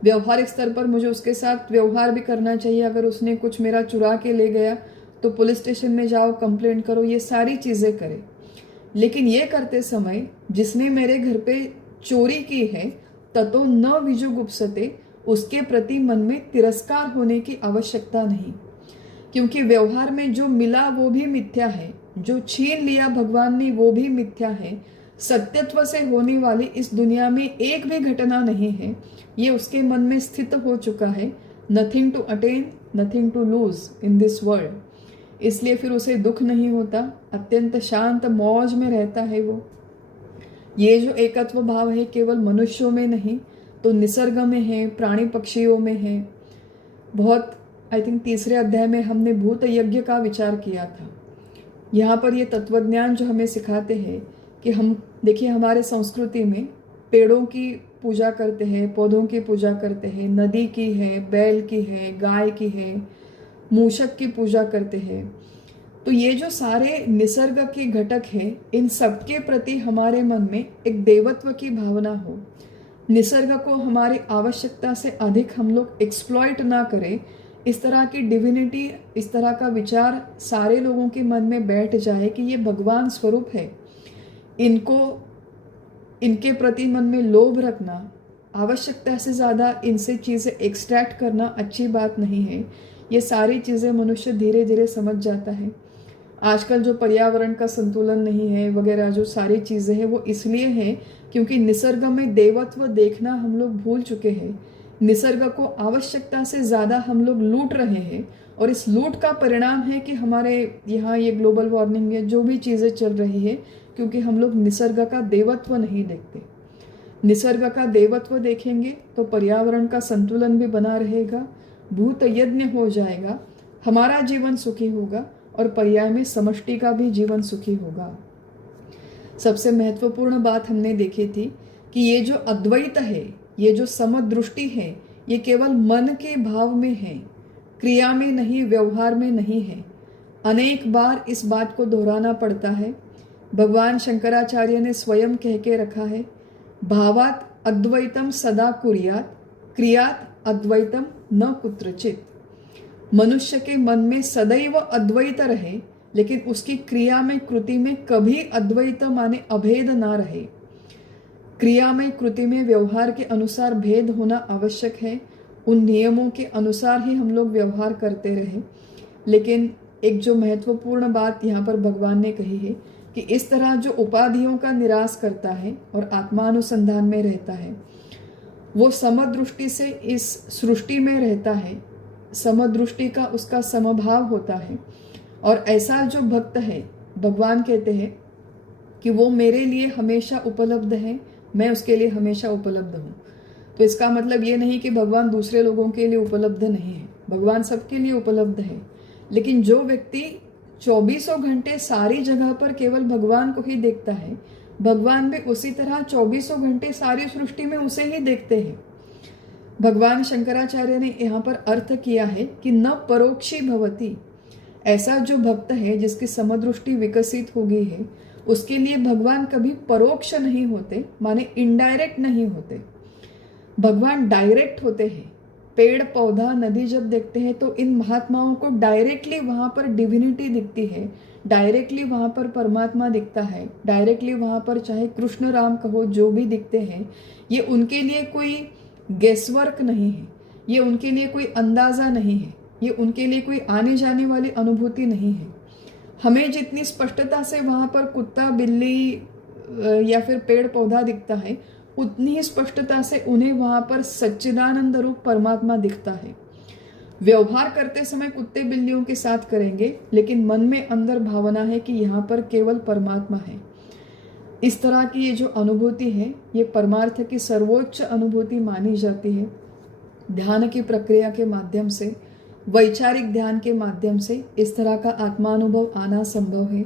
व्यवहारिक स्तर पर मुझे उसके साथ व्यवहार भी करना चाहिए। अगर उसने कुछ मेरा चुरा के ले गया तो पुलिस स्टेशन में जाओ, कंप्लेंट करो, ये सारी चीज़ें करें। लेकिन ये करते समय जिसने मेरे घर पे चोरी की है ततो न विजुगुप्सते, उसके प्रति मन में तिरस्कार होने की आवश्यकता नहीं, क्योंकि व्यवहार में जो मिला वो भी मिथ्या है, जो छीन लिया भगवान ने वो भी मिथ्या है। सत्यत्व से होने वाली इस दुनिया में एक भी घटना नहीं है, ये उसके मन में स्थित हो चुका है। Nothing to attain, nothing to lose in this world. इसलिए फिर उसे दुख नहीं होता, अत्यंत शांत मौज में रहता है वो। ये जो एकत्व भाव है केवल मनुष्यों में नहीं तो निसर्ग में है, प्राणी पक्षियों में है। बहुत आई थिंक तीसरे अध्याय में हमने भूत यज्ञ का विचार किया था। यहाँ पर ये तत्वज्ञान जो हमें सिखाते हैं कि हम देखिए हमारे संस्कृति में पेड़ों की पूजा करते हैं, पौधों की पूजा करते हैं, नदी की है, बैल की है, गाय की है, मूषक की पूजा करते हैं। तो ये जो सारे निसर्ग के घटक हैं, इन सबके प्रति हमारे मन में एक देवत्व की भावना हो। निसर्ग को हमारी आवश्यकता से अधिक हम लोग एक्सप्लॉइट ना करें, इस तरह की डिविनिटी, इस तरह का विचार सारे लोगों के मन में बैठ जाए कि ये भगवान स्वरूप है। इनको, इनके प्रति मन में लोभ रखना, आवश्यकता से ज़्यादा इनसे चीज़ें एक्सट्रैक्ट करना अच्छी बात नहीं है। ये सारी चीज़ें मनुष्य धीरे धीरे समझ जाता है। आजकल जो पर्यावरण का संतुलन नहीं है वगैरह जो सारी चीज़ें हैं वो इसलिए है क्योंकि निसर्ग में देवत्व देखना हम लोग भूल चुके हैं। निसर्ग को आवश्यकता से ज़्यादा हम लोग लूट रहे हैं और इस लूट का परिणाम है कि हमारे यहाँ ये ग्लोबल वार्मिंग है, जो भी चीज़ें चल रही है, क्योंकि हम लोग निसर्ग का देवत्व नहीं देखते। निसर्ग का देवत्व देखेंगे तो पर्यावरण का संतुलन भी बना रहेगा, भूत यज्ञ हो जाएगा, हमारा जीवन सुखी होगा और पर्याय में समष्टि का भी जीवन सुखी होगा। सबसे महत्वपूर्ण बात हमने देखी थी कि ये जो अद्वैत है, ये जो समदृष्टि है, ये केवल मन के भाव में है, क्रिया में नहीं, व्यवहार में नहीं है। अनेक बार इस बात को दोहराना पड़ता है। भगवान शंकराचार्य ने स्वयं कह के रखा है, भावात अद्वैतम सदा कुर्यात, क्रियात अद्वैतम न कुत्रचित। मनुष्य के मन में सदैव अद्वैत रहे, लेकिन उसकी क्रिया में, कृति में कभी अद्वैत माने अभेद ना रहे। क्रिया में, कृति में, व्यवहार के अनुसार भेद होना आवश्यक है। उन नियमों के अनुसार ही हम लोग व्यवहार करते रहे। लेकिन एक जो महत्वपूर्ण बात यहाँ पर भगवान ने कही है कि इस तरह जो उपाधियों का निराश करता है और आत्मानुसंधान में रहता है, वो समदृष्टि से इस सृष्टि में रहता है। समदृष्टि का उसका समभाव होता है। और ऐसा जो भक्त है, भगवान कहते हैं कि वो मेरे लिए हमेशा उपलब्ध है, मैं उसके लिए हमेशा उपलब्ध हूँ। तो इसका मतलब ये नहीं कि भगवान दूसरे लोगों के लिए उपलब्ध नहीं है, भगवान सबके लिए उपलब्ध है। लेकिन जो व्यक्ति 24 घंटे सारी जगह पर केवल भगवान को ही देखता है, भगवान भी उसी तरह 24 घंटे सारी सृष्टि में उसे ही देखते हैं। भगवान शंकराचार्य ने यहाँ पर अर्थ किया है कि न परोक्षी भवति। ऐसा जो भक्त है जिसकी समदृष्टि विकसित हो गई है, उसके लिए भगवान कभी परोक्ष नहीं होते, माने इनडायरेक्ट नहीं होते। भगवान डायरेक्ट होते हैं। पेड़, पौधा, नदी जब देखते हैं तो इन महात्माओं को डायरेक्टली वहाँ पर डिविनिटी दिखती है, डायरेक्टली वहाँ पर परमात्मा दिखता है, डायरेक्टली वहाँ पर चाहे कृष्ण राम कहो जो भी दिखते हैं, ये उनके लिए कोई गेसवर्क नहीं है, ये उनके लिए कोई अंदाज़ा नहीं है, ये उनके लिए कोई आने जाने वाली अनुभूति नहीं है। हमें जितनी स्पष्टता से वहाँ पर कुत्ता, बिल्ली या फिर पेड़ पौधा दिखता है, उतनी ही स्पष्टता से उन्हें वहाँ पर सच्चिदानंद रूप परमात्मा दिखता है। व्यवहार करते समय कुत्ते बिल्लियों के साथ करेंगे, लेकिन मन में अंदर भावना है कि यहाँ पर केवल परमात्मा है। इस तरह की ये जो अनुभूति है, ये परमार्थ की सर्वोच्च अनुभूति मानी जाती है। ध्यान की प्रक्रिया के माध्यम से, वैचारिक ध्यान के माध्यम से इस तरह का आत्मानुभव आना संभव है।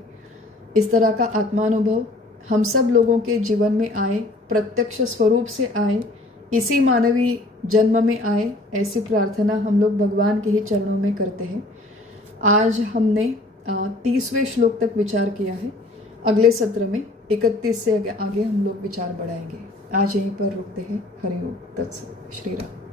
इस तरह का आत्मानुभव हम सब लोगों के जीवन में आए, प्रत्यक्ष स्वरूप से आए, इसी मानवीय जन्म में आए, ऐसी प्रार्थना हम लोग भगवान के ही चरणों में करते हैं। आज हमने 30वें श्लोक तक विचार किया है। अगले सत्र में 31 से आगे हम लोग विचार बढ़ाएंगे। आज यहीं पर रुकते हैं। हरि ओम तत्सत। श्री राम।